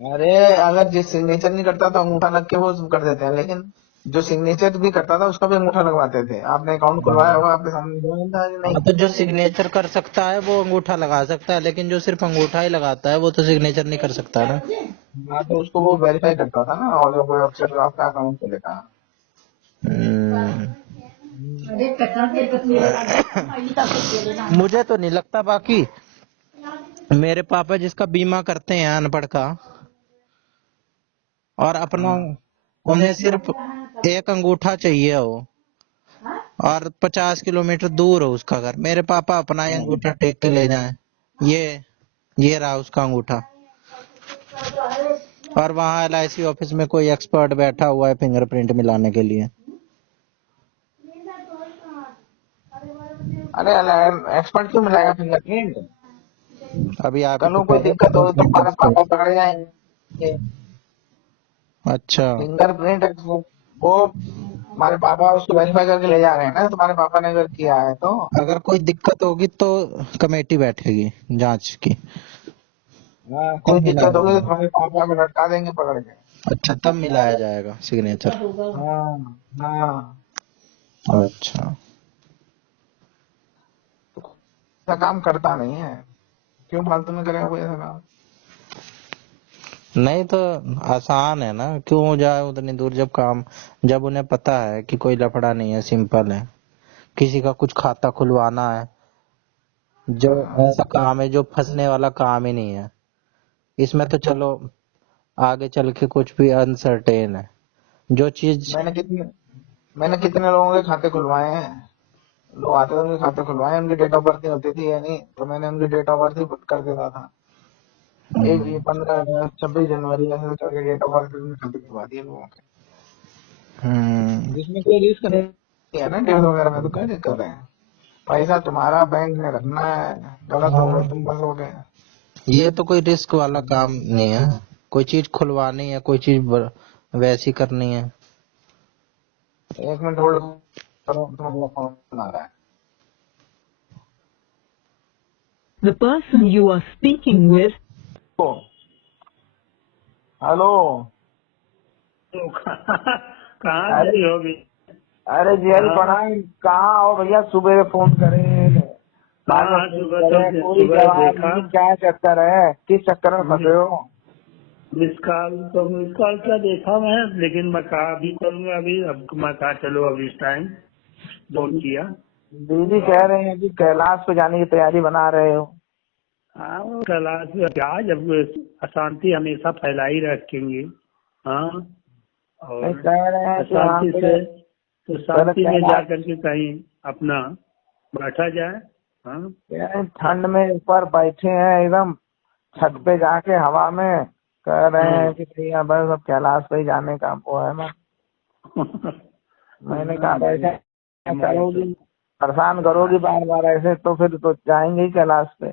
अरे अगर जिस सिग्नेचर नहीं करता तो अंगूठा लग के वो कर देते हैं, लेकिन जो सिग्नेचर भी करता था उसका भी अंगूठा लगवाते थे। आपने अकाउंट खुलवाया होगा, आपके सामने नहीं? हाँ तो जो सिग्नेचर कर सकता है वो अंगूठा लगा सकता है, लेकिन जो सिर्फ अंगूठा ही लगाता है वो तो सिग्नेचर नहीं कर सकता ना। हाँ तो उसको वो वेरीफाई करता था ना, और जो कोई अफसर जो आपका अकाउंट खुलेगा। हम्म, अरे कटन के तो मुझे तो नहीं लगता। बाकी मेरे पापा जिसका बीमा करते हैं अनपढ़ का, और अपना, हाँ उन्हें सिर्फ एक अंगूठा चाहिए हो और 50 किलोमीटर दूर हो उसका घर, मेरे पापा अपना ही अंगूठा टेक के ले जाएं। ये रहा उसका अंगूठा। और वहाँ LIC ऑफिस में कोई एक्सपर्ट बैठा हुआ है फिंगरप्रिंट मिलाने के लिए। अरे एक्सपर्ट क्यों मिलाएगा फिंगरप्रिंट? अभी आप ही कल तो को कोई कह रहे दिक्कत हो तो फिंगरप्रिंट हमारे पापा एक्सपर्ट। पकड़े जाएंगे। अच्छा। फिंगरप्रिंट वो हमारे पापा उसको वेरीफाई करके ले जा रहे हैं ना, तुम्हारे पापा ने अगर किया है तो। अगर कोई दिक्कत होगी तो कमेटी बैठेगी जांच की, हाँ, तब कोई दिक्कत मिलाया होगी तो जाएगा। तुम्हारे पापा को लटका देंगे पकड़ के। अच्छा तब मिलाया जाएगा सिग्नेचर। हाँ हाँ। अच्छा। ऐसा काम करता नहीं है, क्यों फालतू में करेगा कोई ऐसा काम? नहीं तो आसान है ना, क्यों जाए उतनी दूर जब काम, जब उन्हें पता है कि कोई लफड़ा नहीं है, सिंपल है। किसी का कुछ खाता खुलवाना है, जो हाँ, ऐसा काम है जो फंसने वाला काम ही नहीं है। इसमें तो चलो आगे चल के कुछ भी अनसर्टेन है जो चीज। मैंने कितने मैंने कितने लोगों के खाते खुलवाए हैं। लोग आते थे, उनके खाते खुलवाए, उनकी डेट ऑफ बर्थ नहीं होती थी, या नहीं तो मैंने उनकी डेट ऑफ बर्थ ही put कर देता था। एक ये 15 अगस्त 26 जनवरी ऐसे करके डेट ऑफ बर्थ उनके खाते खुलवा दिए लोगों के, हम्म, जिसमें कोई रिस्क नहीं है ना, डेट वगैरह में तो क्या दिक्कत है? पैसा तुम्हारा बैंक में रखना है, गलत हो गए तुम फंसोगे। ये तो कोई रिस्क वाला काम नहीं है। कोई चीज खुलवानी है, कोई चीज वैसी करनी है। 1 मिनट होल्ड करो, तुम्हारा फोन आ रहा है। The person you are speaking with hello. कहाँ अरे से होगी? अरे जी अरे प्रणाम, कहाँ हो भैया? सुबह फोन करे, बाद में हाँ फोन सुबह करे, तो कोई सुबह जवाब देखा नहीं, क्या चक्कर है? किस चक्कर में फंसे हो? मिस कॉल क्या देखा मैं, लेकिन मैं कहा अभी करूँगा, अभी अब मैं कहा चलो अभी इस टाइम फोन किया। दीदी कह रहे हैं कि कैलाश पे जाने की तैयारी बना रहे हो। हाँ वो कैलाश में क्या, जब अशांति हमेशा फैलाई रखेंगे। हाँ और नहीं, कह रहे हैं कि वहाँ अशांति पे से तो शांति में जा कैलाश, करके कहीं अपना बैठा जाए। हाँ कह रहे हैं ठंड में ऊपर बैठे हैं एकदम, छत पे जाके हवा में कह रहे हैं कि भैया बस अब कैलाश पे ही जाने का वो है ना। मैंने कहा ऐसे करोगी, परेशान करोगी बार बार ऐसे तो फिर तो जाएंगे ही कैलाश पे,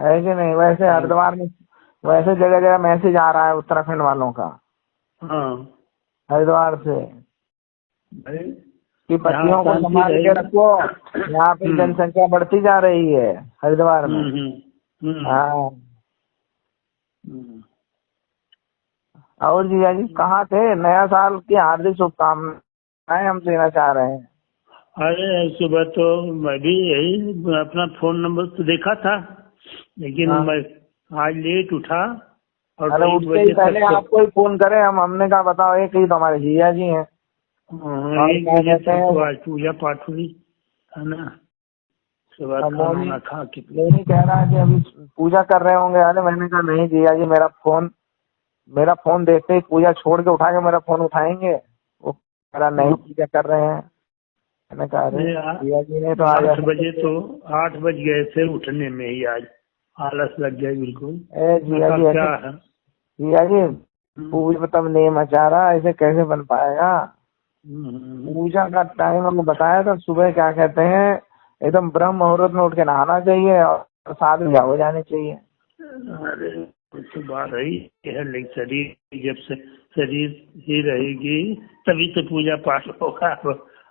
है कि नहीं। वैसे हरिद्वार में वैसे जगह जगह मैसेज आ रहा है उत्तराखंड वालों का, हरिद्वार से, कि पतियों को संभाल के रखो, यहाँ पे जनसंख्या बढ़ती जा रही है हरिद्वार में। हाँ। और जीजा जी कहाँ थे? नया साल की हार्दिक शुभकामनाएं हम देना चाह रहे हैं। अरे सुबह तो मैं भी यही अपना फोन नंबर तो देखा था, लेकिन मैं आज लेट उठा और अरे उससे ही पहले आपको ही फोन करे हमने कहा बताओ एक ही तो हमारे जीजा जी हैं। एक बजे तक आज पूजा पाठ हुई है ना, सुबह खाना खा के। नहीं कह रहा है कि अभी पूजा कर रहे होंगे। अरे मैंने कहा नहीं जीजा जी, मेरा फोन देखते ही पूजा छोड़ के उठा के मेरा फोन उठाएंगे। वो कह रहा नहीं पूजा कर रहे हैं। मैंने कहा अरे जीजा जी ने तो आज 8 बजे तो 8 बज गए थे उठने में ही, आज आलस लग गया बिल्कुल। जीजा जी क्या है जीजा जी, पूजा तब नहीं मचा रहा, ऐसे कैसे बन पाएगा? पूजा का टाइम हमने बताया था सुबह, क्या कहते हैं एकदम ब्रह्म मुहूर्त में उठ के नहाना चाहिए और 7 बजे हो जानी चाहिए। अरे तो बात रही है, लेकिन शरीर जब से शरीर ही रहेगी तभी तो पूजा पाठ होगा।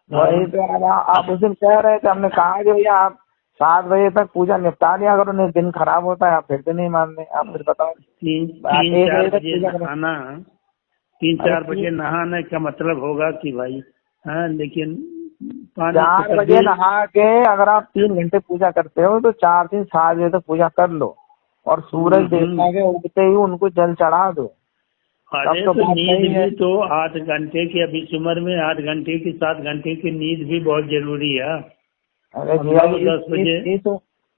वही तो आप उस दिन कह रहे थे, हमने कहा कि भैया आप 7 बजे तक पूजा निपटा दिया करो, नहीं दिन खराब होता है। आप फिर भी नहीं मानते। आप फिर बताओ 3-4 बजे नहाना, 3-4 बजे नहाने का मतलब होगा कि भाई हाँ, लेकिन 4 बजे नहा के अगर आप 3 घंटे पूजा करते हो तो 4 से 7 बजे तक पूजा कर लो और सूरज देवता के उगते ही उनको जल चढ़ा दो। अरे तो नींद भी तो 8 घंटे की, अभी इस उम्र में 8 घंटे की 7 घंटे की नींद भी बहुत जरूरी है। अरे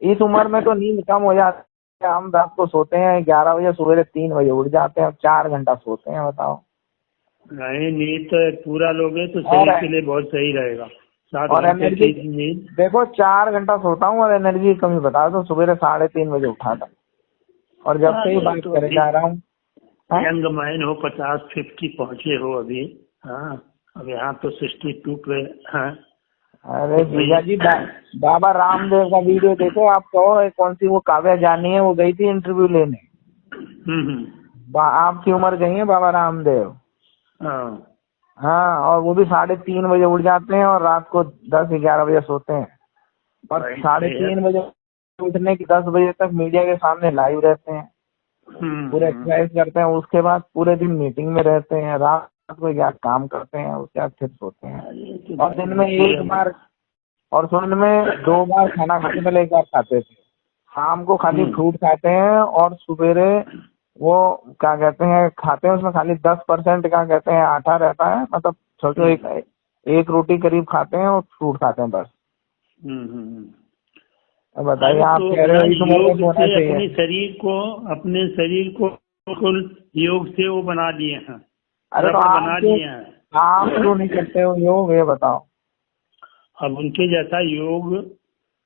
इस उम्र में तो नींद कम हो जाती है। हम रात को सोते हैं 11 बजे, सवेरे 3 बजे उठ जाते हैं, 4 घंटा सोते हैं। बताओ। नहीं नींद तो पूरा लोगे तो शरीर के लिए बहुत सही रहेगा। 7 घंटे की नींद। देखो 4 घंटा सोता हूँ और एनर्जी की कमी बता दो, सवेरे 3:30 बजे उठा था और जब से ही बात करे जा रहा हूँ। यंग मैन हो, 50-50 पहुँचे हो अभी। हाँ अब यहाँ तो 62 पे। हाँ अरे जीजा जी बाबा रामदेव का वीडियो देखो आप। कहो कौन सी वो काव्या जानी है, वो गई थी इंटरव्यू लेने। आपकी उम्र गई है बाबा रामदेव। हाँ और वो भी 3:30 बजे उठ जाते हैं और रात को 10-11 बजे सोते हैं और 3:30 बजे उठने की 10 बजे तक मीडिया के सामने लाइव रहते हैं, पूरे एक्सरसाइज करते हैं। उसके बाद पूरे दिन मीटिंग में रहते हैं, रात को 11 काम करते हैं, उसके बाद फिर सोते हैं और दिन में 1 बार और सुन में 2 बार खाना खाने पहले 1 बार खाते थे। शाम को खाली फ्रूट खाते हैं और सवेरे वो क्या कहते हैं खाते हैं, उसमें खाली 10% क्या कहते हैं आटा रहता है। मतलब सोचो एक रोटी करीब खाते हैं और फ्रूट खाते हैं बस। बताइए आप कह रहे हो इस उम्र में होना चाहिए। अपने शरीर को योग से वो बना दिए हैं। अरे तो आप क्यों नहीं करते हो योग, ये बताओ। अब उनके जैसा योग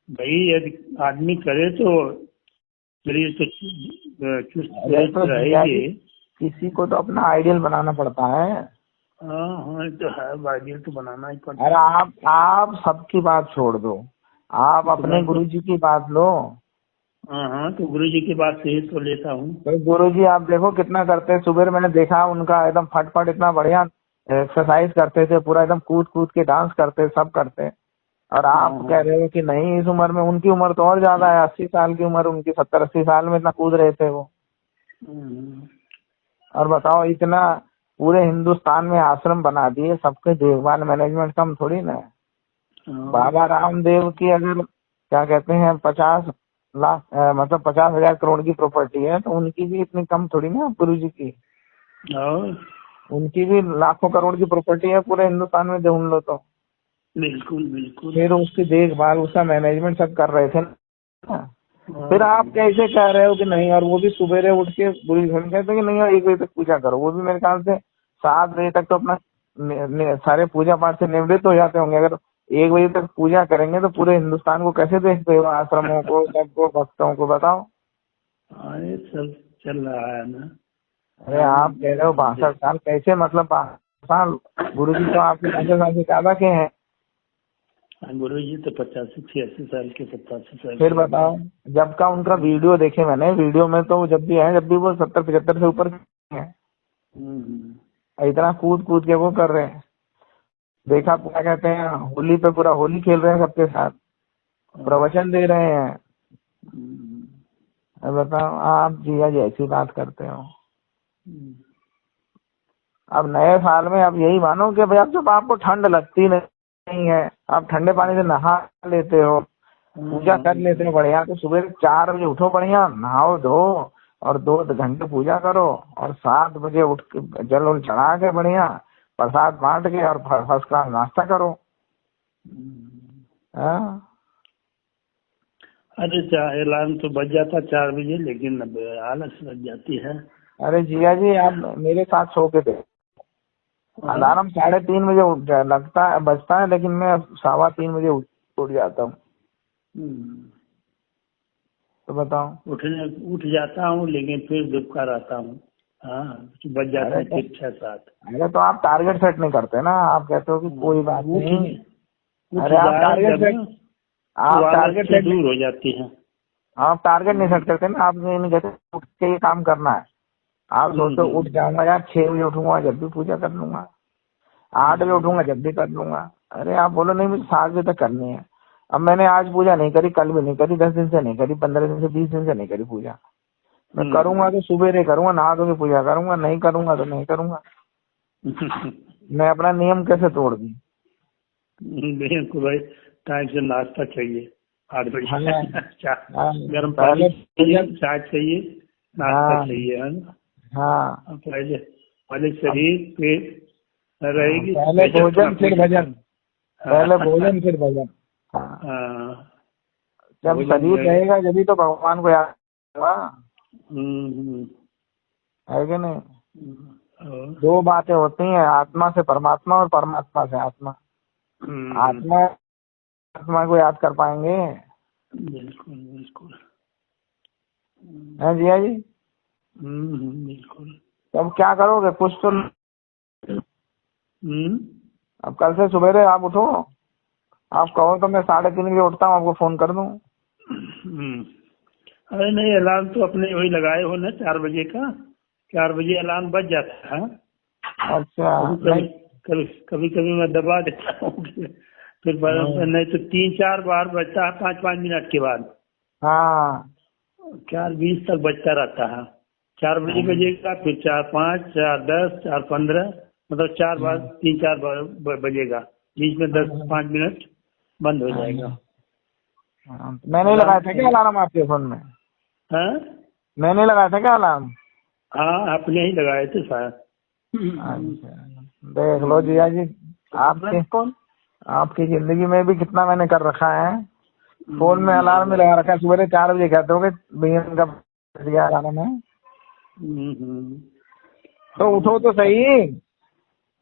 भाई यदि आदमी करे तो शरीर से चुस्त रहेगी। किसी को तो अपना आइडियल बनाना पड़ता है। हाँ तो है, आइडियल तो बनाना ही पड़ता है। अरे आप सबकी बात छोड़ दो, आप अपने गुरुजी की बात लो। हाँ तो गुरुजी की बात से ही तो लेता हूँ। तो गुरुजी आप देखो कितना करते हैं। सुबह मैंने देखा उनका एकदम फटफट इतना बढ़िया एक्सरसाइज करते थे, पूरा एकदम कूद कूद के डांस करते सब करते। और आप कह रहे हो कि नहीं इस उम्र में, उनकी उम्र तो और ज्यादा है, 80 साल की उम्र उनकी, 70-80 साल में इतना कूद रहे थे वो। और बताओ इतना पूरे हिंदुस्तान में आश्रम बना दिए, सबके देखभाल मैनेजमेंट कम थोड़ी ना है। बाबा रामदेव की अगर क्या कहते हैं 50 लाख मतलब 50,000 करोड़ की प्रॉपर्टी है, तो उनकी भी इतनी कम थोड़ी ना गुरु जी की। उनकी भी लाखों करोड़ की प्रॉपर्टी है पूरे हिंदुस्तान में, ढूंढ लो तो। बिल्कुल बिल्कुल। फिर उसकी देखभाल उसका मैनेजमेंट सब कर रहे थे ना। फिर आप कैसे कह रहे हो कि नहीं? और वो भी सुबेरे उठ के गुरु जी कहते हैं कि नहीं 1 बजे तक पूजा करो। वो भी मेरे ख्याल से 7 बजे तक तो अपना सारे पूजा पाठ से निवृत्त हो जाते होंगे। अगर 1 बजे तक पूजा करेंगे तो पूरे हिंदुस्तान को कैसे देखते हो, आश्रमों को, सबको, भक्तों को, बताओ। हाँ, ये सब चल रहा है ना। अरे आप कह रहे हो 62 साल, कैसे मतलब 62 साल? गुरु जी तो आपके 50 साल से ज्यादा के हैं। गुरु जी तो 85-86 साल के, 87 साल फिर के। बताओ, जब का उनका वीडियो देखे मैंने, वीडियो में तो जब भी वो 70-75 से ऊपर के हैं। इतना कूद कूद के वो कर रहे हैं। देखा, क्या कहते हैं, होली पे पूरा होली खेल रहे हैं सबके साथ, प्रवचन दे रहे हैं। अब बताओ आप जिया जी ऐसी बात करते हो। अब नए साल में आप यही मानो कि भाई, अब जब आपको ठंड लगती नहीं है, आप ठंडे पानी से नहा लेते हो, पूजा कर लेते हो बढ़िया, तो सुबह 4 बजे उठो, बढ़िया नहाओ धो और 2 घंटे पूजा करो, और 7 बजे उठ के जल उल चढ़ा के बढ़िया प्रसाद बांट के और फर्स्ट क्लास नाश्ता करो। हाँ? अरे अलार्म तो बज जाता 4 बजे, लेकिन अब आलस लग जाती है। अरे जिया जी, आप मेरे साथ सो के थे, अलार्म 3:30 बजे बजता है, लेकिन मैं 3:15 बजे उठ जाता हूँ। तो बताओ। उठ जाता हूँ, लेकिन फिर दुबका रहता हूँ। हाँ, बज जाता है फिर 6-7। अरे तो आप टारगेट सेट नहीं करते ना, आप कहते हो कि कोई बात नहीं। अरे आप टारगेट सेट दूर हो जाती है। आप टारगेट नहीं सेट करते ना, आप ये नहीं कहते उठ के ये काम करना है। आप सोचते उठ जाऊंगा यार, 6 बजे उठूंगा जब भी पूजा कर लूंगा, 8 बजे उठूंगा जब भी कर लूंगा। अरे आप बोलो नहीं, मुझे 7 बजे तक करनी है। अब मैंने आज पूजा नहीं करी, कल भी नहीं करी, 10 दिन से नहीं करी, 15 दिन से, 20 दिन से नहीं करी पूजा। मैं करूंगा तो सुबेरे करूंगा, नहा धो के पूजा करूंगा, नहीं करूंगा तो नहीं करूंगा। मैं अपना नियम कैसे तोड़ दूं? को भाई टाइम से नाश्ता चाहिए, 8 बजे गर्म पहले पानी, चाय चाहिए, नाश्ता चाहिए, है ना। हाँ, पहले शरीर पेट रहेगी, पहले भोजन फिर भजन, पहले भोजन फिर भजन। जब शरीर रहेगा जब तो भगवान को याद होगा, है कि नहीं? 2 बातें होती हैं, आत्मा से परमात्मा और परमात्मा से आत्मा। आत्मा को याद कर पाएंगे? बिल्कुल बिल्कुल। है जिया जी? बिल्कुल। तब क्या करोगे? कुछ तो अब कल से सुबेरे आप उठो, आप कहो तो मैं 3:30 बजे उठता हूँ, आपको फोन कर दूं। अरे नहीं, अलार्म तो अपने वही लगाए हो ना 4 बजे का, 4 बजे अलार्म बज जाता है। अच्छा। कभी कभी मैं दबा देता हूँ, फिर नहीं तो 3-4 बार बजता है 5-5 मिनट के बाद। हाँ, 4:20 तक बजता रहता है। 4 बजे बजेगा, फिर 4:05, 4:10, 4:15, मतलब 4 बार, 3-4 बार बजेगा, बीच में 10-5 मिनट बंद हो जाएगा। मैंने लगाया था क्या अलार्म आपके फोन में? हाँ, मैंने लगाया था क्या अलार्म? हाँ, आपने ही लगाए थे शायद। देख लो जिया जी, आपकी जिंदगी में भी कितना मैंने कर रखा है। फोन में अलार्म में लगा रखा है, सुबह 4 बजे कहते हो भैया का अलार्म है, तो उठो तो सही।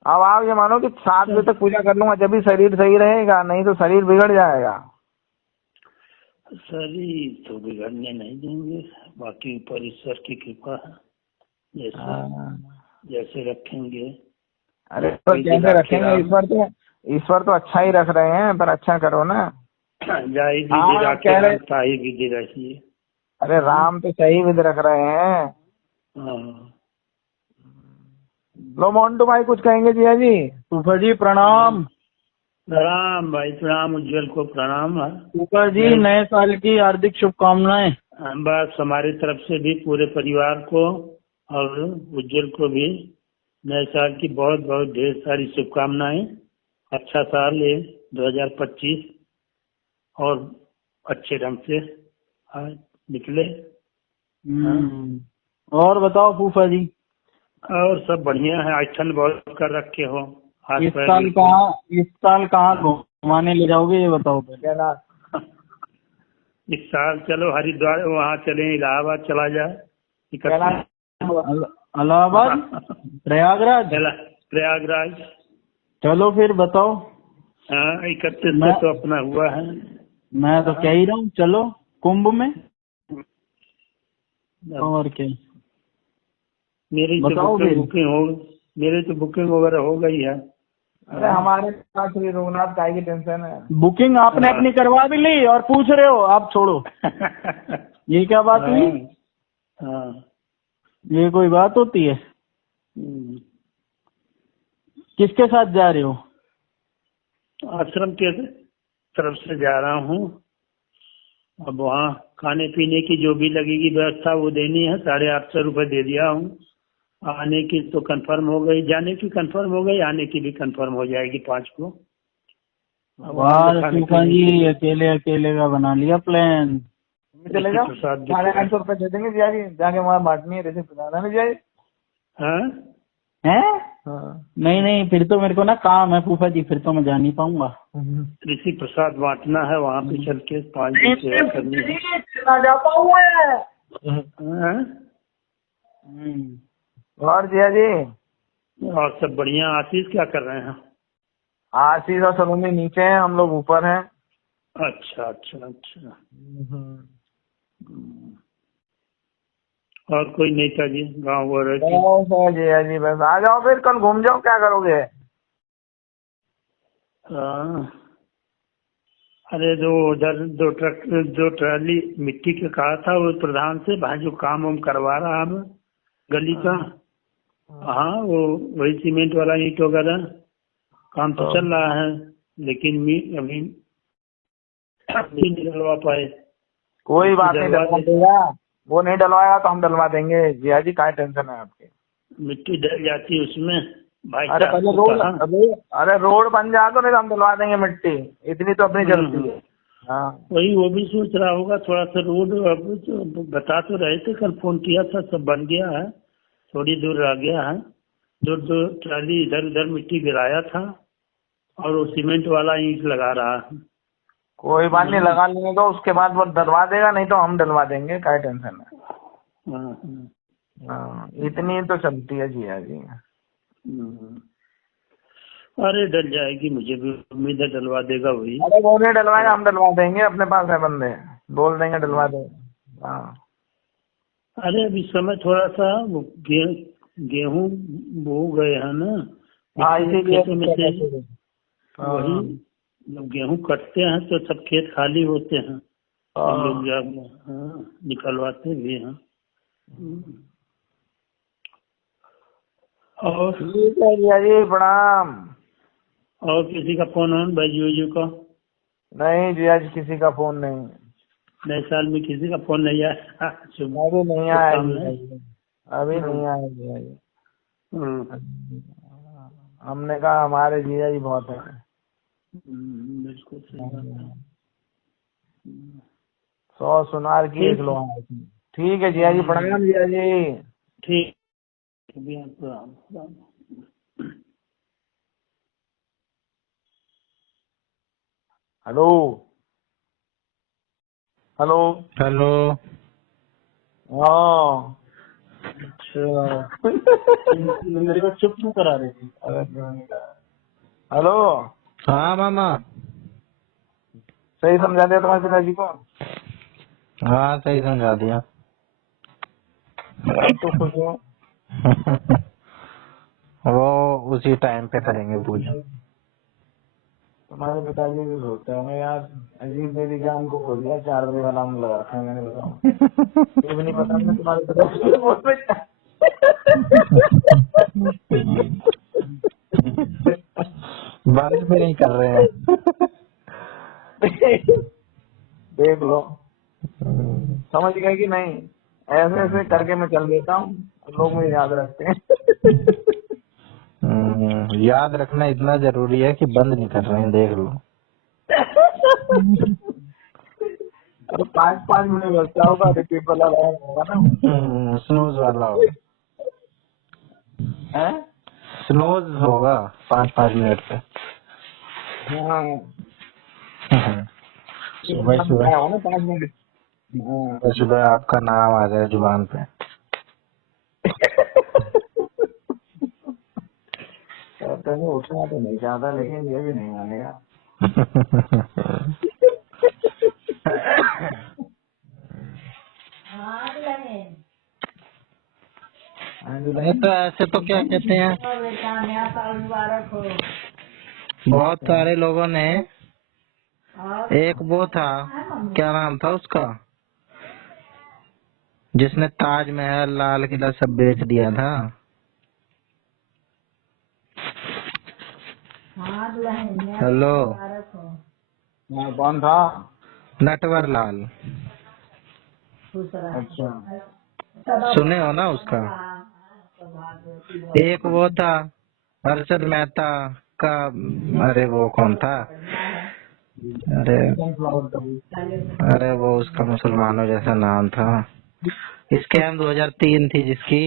अब आप ये मानो कि 7 बजे तक पूजा कर लूंगा जब भी शरीर सही रहेगा, नहीं तो शरीर बिगड़ जाएगा। शरीर तो बिगड़ने नहीं देंगे, बाकी ऊपर ईश्वर की कृपा है, जैसे रखेंगे। अरे तो कैसे रखेंगे? ईश्वर तो अच्छा ही रख रहे हैं, पर अच्छा करो ना। कह रहे विधि रखिए। अरे राम तो सही विधि रख रहे हैं। लो मोन्टू भाई कुछ कहेंगे जिया जी? फूफा जी प्रणाम। प्रणाम भाई, प्रणाम। उज्जवल को प्रणाम। फूफा जी नए साल की हार्दिक शुभकामनाएं। बस हमारी तरफ से भी पूरे परिवार को और उज्जवल को भी नए साल की बहुत बहुत ढेर सारी शुभकामनाएं। अच्छा साल ये 2025 और अच्छे ढंग से निकले। और बताओ फूफा जी? और सब बढ़िया है। आज ठंड बहुत कर रखे हो। इस साल कहाँ घुमाने ले जाओगे ये बताओ? इस साल चलो हरिद्वार, वहाँ चले, इलाहाबाद चला जाए। इलाहाबाद? प्रयागराज? प्रयागराज। चलो फिर बताओ हाँ 31 मैं से तो अपना हुआ है। मैं तो कह ही रहा हूँ चलो कुंभ में। और क्या मेरी तो बताओ फिर। मेरी तो बुकिंग वगैरह हो गई है। अरे हमारे पास श्री रघुनाथ काय की टेंशन है। बुकिंग आपने अपनी करवा भी ली और पूछ रहे हो आप छोड़ो। ये क्या बात हुई? हाँ। ये कोई बात होती है? किसके साथ जा रहे हो? आश्रम के तरफ से जा रहा हूँ। अब वहाँ खाने पीने की जो भी लगेगी व्यवस्था वो देनी है। 850 रुपये दे दिया हूँ। आने की तो कंफर्म हो गई, जाने की कंफर्म हो गई, आने की भी कंफर्म हो जाएगी 5 को। अब वहाँ वाह खाने तूफान पीने जी अकेले अकेले का बना लिया प्लान। चले जाओ, प्रसाद 850 रुपये दे देंगे जिया जी, जाके वहाँ बांटनी है रिसिप्ट बताना जिया जी। हाँ हैं? हाँ। नहीं नहीं फिर तो मेरे को ना काम है फूफा जी, फिर तो मैं जा नहीं पाऊंगा। ऋषि प्रसाद बांटना है वहाँ पे चल के 5 दिन सेवा करनी है। ना जा पाऊंगा। हाँ? और जिया जी और सब बढ़िया। आशीष क्या कर रहे हैं? आशीष और सलोनी नीचे हैं, हम लोग ऊपर हैं। अच्छा अच्छा अच्छा। और कोई नहीं था जी गाँव वाले की? बस जिया जी बस आ जाओ, फिर कल घूम जाओ, क्या करोगे? हाँ। अरे जो उधर जो ट्राली मिट्टी के कहा था वो प्रधान से, भाई जो काम वाम करवा रहा है अब गली का। हाँ वो वही सीमेंट वाला ईंट वगैरह काम तो चल रहा है, लेकिन अभी नहीं डलवा पाए। कोई बात नहीं, डलवा देगा। वो नहीं डलवाएगा तो हम डलवा देंगे जिया जी, क्या टेंशन है आपकी? मिट्टी डल जाती है उसमें भाई अरे साहब पहले को रोड, कहा। अरे रोड बन जाए तो नहीं तो हम डलवा देंगे मिट्टी, इतनी तो अपनी जलती है। हाँ वही वो भी सोच रहा होगा थोड़ा सा रोड। अब तो बता तो रहे थे, कल फोन किया था, सब बन गया है, थोड़ी दूर रह गया है। दो ट्राली इधर उधर मिट्टी गिराया था और वो सीमेंट वाला ईंट लगा रहा है। कोई बात नहीं, लगा लेंगे तो उसके बाद वो डलवा देगा, नहीं तो हम डलवा देंगे, क्या टेंशन है? हाँ, हाँ इतनी तो चलती है जिया जी। अरे डल जाएगी, मुझे भी उम्मीद है डलवा देगा वही। अरे वो नहीं डलवाएगा, हम डलवा देंगे, अपने पास है बंदे, बोल देंगे डलवा दे। हाँ अरे अभी समय थोड़ा सा वो गेहूं बो गए हैं ना। हाँ इसीलिए खेतों में से वही जब गेहूं कटते हैं तो सब खेत खाली होते हैं, सब लोग जब निकलवाते भी हैं। और ठीक है जिया जी, प्रणाम। और किसी का फोन ऑन बाजू का? नहीं जिया जी, किसी का फोन नहीं। नए साल में किसी का फोन नहीं आया? अभी नहीं आया जिया जी, अभी नहीं आया जिया जी। हमने कहा हमारे जिया जी बहुत है। बिल्कुल सही बात है। 100 सुनार की 1 लोहार की। ठीक है जिया जी, प्रणाम जिया जी। ठीक अभी आपको हेलो हेलो हेलो। हाँ अच्छा मेरे को चुप क्यों करा रही थी? हेलो, हाँ मामा। सही समझा दिया तुम्हारे पिताजी को? हाँ सही समझा दिया। तो खुश हो? वो उसी टाइम पे करेंगे पूजा। तुम्हारे पिताजी भी सोचते होंगे यार, अजीब दीदी का हमको खोल दिया, 4 बजे वाला हम लगा रखा है, मैंने बताओ। ये भी नहीं पता हमने तुम्हारे पिताजी को बोल दिया। बंद भी नहीं कर रहे हैं। देख लो, समझ गए कि नहीं? ऐसे ऐसे करके मैं चल देता हूँ, लोग मुझे याद रखते हैं। याद रखना इतना जरूरी है कि बंद नहीं कर रहे हैं, देख लो। अरे 5-5 मिनट बचता होगा, रिपीट वाला होगा ना, स्नूज वाला होगा। है? स्नूज होगा 5-5 मिनट पे। हाँ सुबह सुबह ना 5 मिनट। सुबह आपका नाम आ जाए जुबान पे। कहते हैं उठना तो नहीं चाहता, लेकिन ये भी नहीं मानेगा। ये तो ऐसे तो क्या कहते हैं, बहुत सारे लोगों ने, एक वो था, क्या नाम था उसका, जिसने ताजमहल, लाल किला सब बेच दिया था। हेलो, कौन था? नटवर लाल, अच्छा। सुने हो ना उसका? एक वो था हर्षद मेहता का, अरे वो कौन था, अरे वो उसका मुसलमानों जैसा नाम था, स्कैम 2003 थी जिसकी।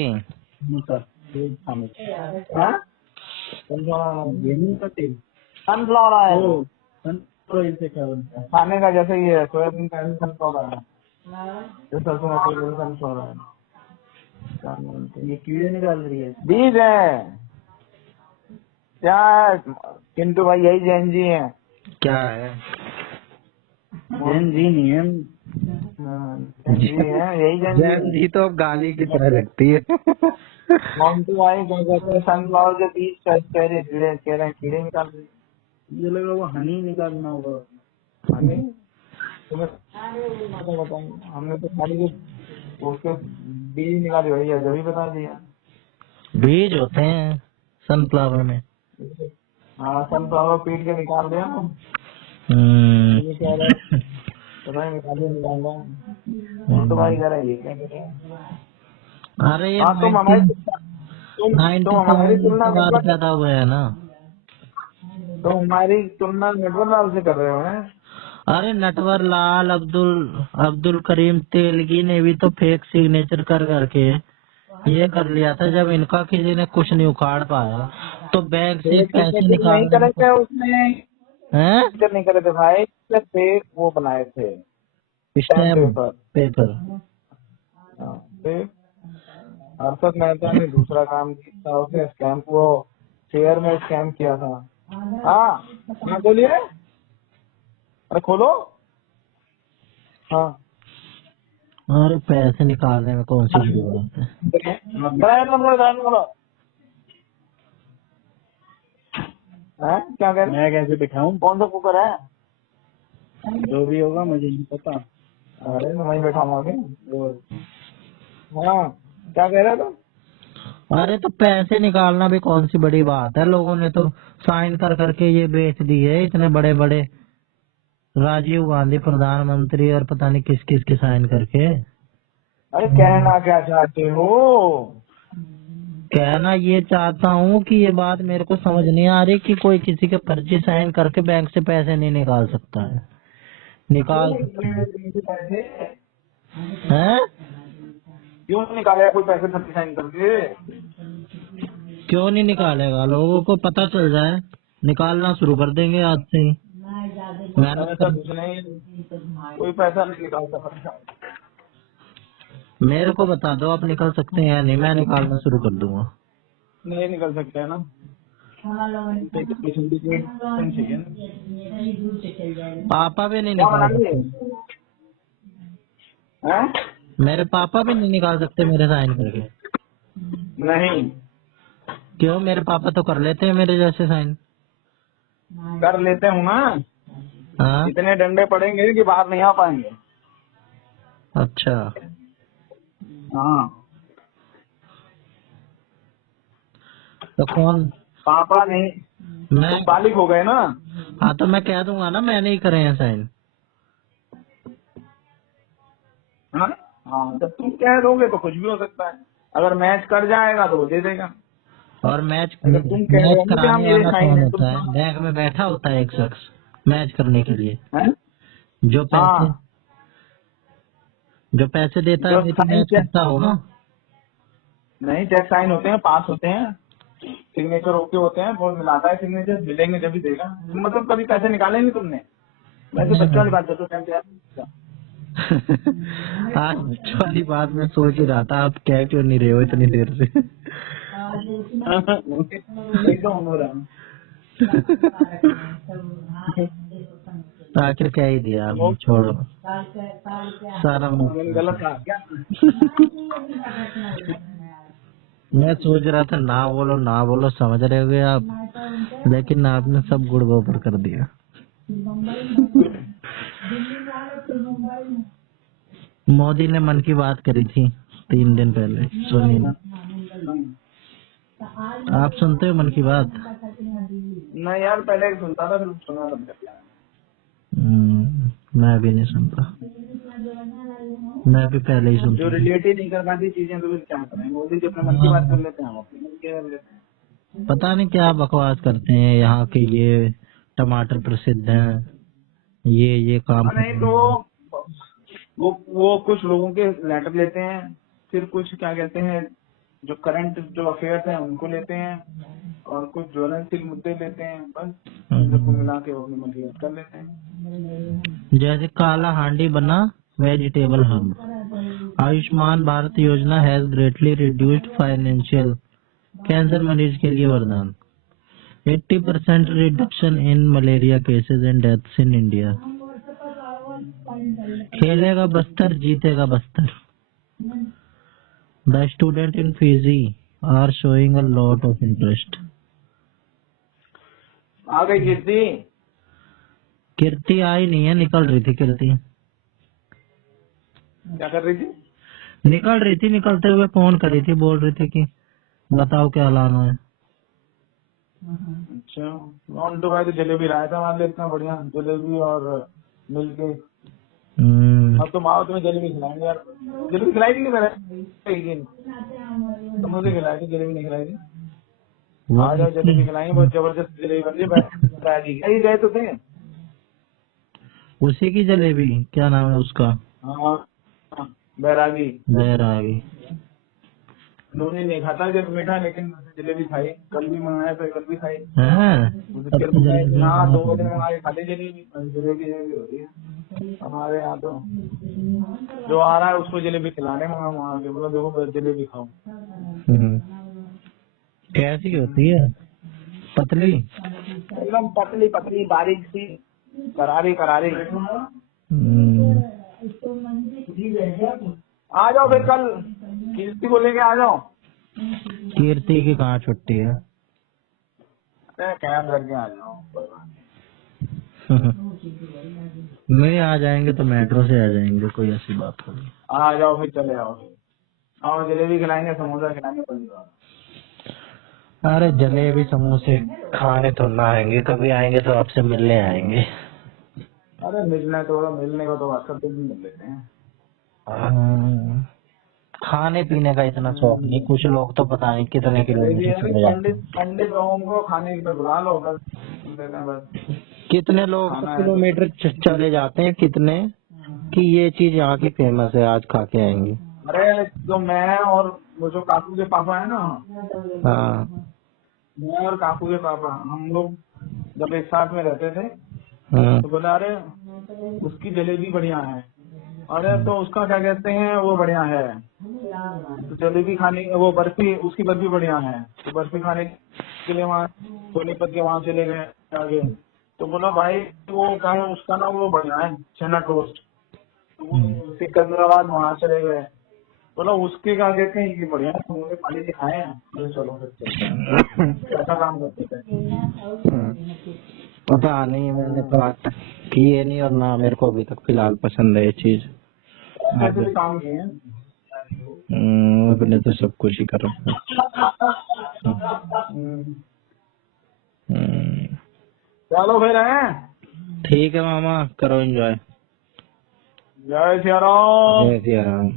सनफ्लावर ऑयल खाने का, जैसे ये सोयाबीन का सनफ्लावर है, जो सरसों का तेल है, सनफ्लावर ऑयल। ये कीड़े निकाल रही है, बीज है क्या है? किंतु भाई यही जैन जी है। क्या है? जैन जी नहीं है, जैन जी है, यही जैन जैन जी। जी तो अब गाली की तरह लगती है। मोन्टू भाई क्या कहते हैं, सनफ्लावर के बीज का कह रहे कीड़े निकाल रही है। ये लग रहा वो हनी निकालना होगा। हनी तुम्हें बताएंगे, हमने तो खाली जो उसके बीज निकाले वही है, जब ही बता दिया। बीज होते हैं सनफ्लावर में। हाँ, सनफ्लावर पीट के निकाल दिया ना। हम्म। ये कह रहे पता नहीं निकाल रहा तो भाई कह रहा है ये क्या कह रहे हैं। अरे ये हाँ, तुम हमारी 97 तुलना के बाद पैदा हुए है ना। तो हमारी तुलना नटवर लाल से कर रहे हो हैं? अरे नटवर लाल, अब्दुल करीम तेलगी ने भी तो फेक सिग्नेचर कर करके ये कर लिया था। जब इनका किसी ने कुछ नहीं उखाड़ पाया तो बैंक से पैसे नहीं निकाल करे थे उसने, हैं, नहीं करे थे भाई, फेक वो बनाए थे stamp paper. Paper. Harshad Mehta ने दूसरा काम किया था, उसने स्कैम को शेयर में स्कैम किया था। हाँ बोलिए, अरे खोलो। हाँ, अरे पैसे निकालने में कौन सी बड़ी बात है। क्या कह रहे? मैं कैसे बिठाऊं? कौन सा कुकर है? जो भी होगा मुझे नहीं पता। अरे मैं वहीं बैठा हूँ। हाँ, क्या कह रहे तुम? अरे तो पैसे निकालना भी कौन सी बड़ी बात है। लोगों ने तो साइन कर करके ये बेच दिए, इतने बड़े बड़े राजीव गांधी प्रधानमंत्री और पता नहीं किस किस के साइन करके। अरे कहना क्या चाहते हो? कहना ये चाहता हूँ कि ये बात मेरे को समझ नहीं आ रही कि कोई किसी के पर्ची साइन करके बैंक से पैसे नहीं निकाल सकता है। निकाल हैं? क्यों निकाले कोई पैसे फर्जी साइन करके? क्यों नहीं निकालेगा? लोगों को पता चल जाए, निकालना शुरू कर देंगे आज से ही। मेहनत कर, कुछ नहीं, कोई पैसा नहीं निकाल सकता। मेरे को बता दो आप निकल सकते हैं या नहीं, मैं निकालना शुरू कर दूंगा। नहीं निकल सकते है ना, चाहिए ना। पापा भी नहीं निकाल सकते, मेरे पापा भी नहीं निकाल सकते मेरे साइन करके। नहीं क्यों? मेरे पापा तो कर लेते हैं मेरे जैसे साइन। कर लेते हूँ ना, हाँ, इतने डंडे पड़ेंगे कि बाहर नहीं आ पाएंगे। अच्छा। हाँ, तो कौन? पापा नहीं, मैं बालिग हो गए ना। हाँ तो मैं कह दूंगा ना मैंने ही करे हैं साइन। हाँ हाँ, जब तुम कह दोगे तो कुछ भी हो सकता है। अगर मैच कर जाएगा तो वो दे देगा। और मैच अगर तुम कह रहे हो कि हम कराने ये वाला साइन कौन है, होता है? बैंक में बैठा होता है एक शख्स मैच करने के लिए, जो हाँ, पैसे देता है जो वही तो साइन मैच करता होगा। नहीं, चेक साइन होते हैं, पास होते हैं, सिग्नेचर ओके होते हैं, वो मिलाता है सिग्नेचर, मिलेंगे जब भी देगा। मतलब कभी पैसे निकाले नहीं तुमने? वैसे बच्चों वाली बात करते हो। आज बच्चों वाली बात में सोच ही रहा था, आप कह क्यों नहीं रहे हो इतनी देर से। एकदम हो रहा है। आखिर क्या ही दिया आपने, छोड़ो सारा। मैंने गलत कहा क्या? मैं सोच रहा था ना बोलो समझ रहे होगे आप, लेकिन आपने सब गुड़ गोबर कर दिया। मोदी ने मन की बात करी थी 3 दिन पहले, सुनी ना? आप सुनते हो मन की बात? नहीं यार, पहले सुनता था, फिर सुना बंद कर दिया। मैं भी नहीं सुनता, मैं भी पहले ही जो सुनता था। रिलेट ही नहीं कर पाती चीजें तो फिर क्या करें? मोदी जी अपने मन की बात कर लेते हैं, हम अपने मन की कर लेते हैं। पता नहीं क्या बकवास करते हैं, यहाँ के ये टमाटर प्रसिद्ध हैं, ये काम नहीं करते तो वो कुछ लोगों के लेटर लेते हैं, फिर कुछ क्या कहते हैं, जो करंट जो अफेयर्स हैं उनको लेते हैं, और कुछ ज्वलनशील मुद्दे लेते हैं, बस इन सबको मिला के वो अपनी मन की बात कर लेते हैं। जैसे काला हांडी बना vegetable hub. Ayushman Bharat Yojana has greatly reduced financial, cancer मरीज के लिए वरदान। 80% reduction in malaria cases and deaths in India. खेलेगा बस्तर जीतेगा Bastar. The student in Fiji are showing a lot of interest. आ गई कीर्ति? कीर्ति आई नहीं है, निकल रही थी कीर्ति। क्या कर रही थी? निकल रही थी, निकलते हुए फोन करी थी, बोल रही थी कि बताओ क्या लाना है। अच्छा, ऑल्टो भाई तो जलेबी लाया था हमारे लिए, इतना बढ़िया जलेबी और मिल के। अब तुम आओ, तुम्हें जलेबी खिलाएंगे यार। जलेबी खिलाई थी कि मैंने एक दिन? तुम मुझे खिलाई थी, जलेबी नहीं खिलाई थी। आ जाओ, जलेबी खिलाएंगे, बहुत जबरदस्त जलेबी बन रही है। गए तो थे उसी की जलेबी, क्या नाम है उसका? हाँ, बैरागी। बैरागी। उन्होंने नहीं खाता जब मीठा, लेकिन जलेबी खाई। कल भी मंगाया था, कल भी खाई। हाँ, हाँ, 2 दिन मंगा के खाते जलेबी। जलेबी होती है हमारे यहाँ तो। जो आ रहा है उसको जलेबी खिलाने मंगा के, बोला देखो जलेबी खाओ। कैसी होती है? पतली? एकदम पतली पतली, बारीक सी, करारी करारी। आ जाओ फिर कल कीर्ति को लेके आ जाओ। कीर्ति की कहाँ छुट्टी है? कैब करके आ जाओ। नहीं, आ जाएंगे तो मेट्रो से आ जाएंगे, कोई ऐसी बात नहीं। आ जाओ फिर, चले आओ। और जलेबी खिलाएंगे, समोसा खिलाएंगे, पंजाब। अरे जलेबी समोसे खाने तो ना आएंगे, कभी आएंगे तो आपसे मिलने आएंगे। अरे मिलने का तो सब दिन मिल लेते हैं। खाने पीने का इतना शौक नहीं, कुछ लोग तो पता नहीं कितने किलोमीटर चले जाते हैं। पंडित लोगों को खाने के लिए बुला लो, बस कितने लोग तो किलोमीटर चले जाते हैं, कितने कि ये चीज यहाँ की फेमस है, आज खा के आएंगे। अरे तो मैं और वो जो काकू के पापा है ना, हाँ, मैं और काकू के पापा, हम लोग जब एक साथ में रहते थे तो बोला अरे उसकी जलेबी बढ़िया है, अरे तो उसका क्या कहते हैं वो बढ़िया है, तो जलेबी खाने, वो बर्फी, उसकी बर्फी बढ़िया है, तो बर्फी खाने के लिए वहाँ सोनीपत के वहाँ चले गए आगे। तो बोला भाई वो क्या है उसका ना, वो बढ़िया है चना टोस्ट, तो सिकंदराबाद वहाँ चले गए। बोला उसके क्या कहते हैं ये बढ़िया है, मुझे पानी दिखाए हैं। तो चलो फिर ऐसा काम करते थे। पता नहीं, मैंने तो किए नहीं और ना मेरे को अभी तक फिलहाल पसंद है ये चीज। ऐसे भी काम किए हैं। अपने तो सब कुछ ही कर रहा हूँ। चलो फिर है, ठीक है मामा, करो एंजॉय। जय सिया राम। जय सिया राम।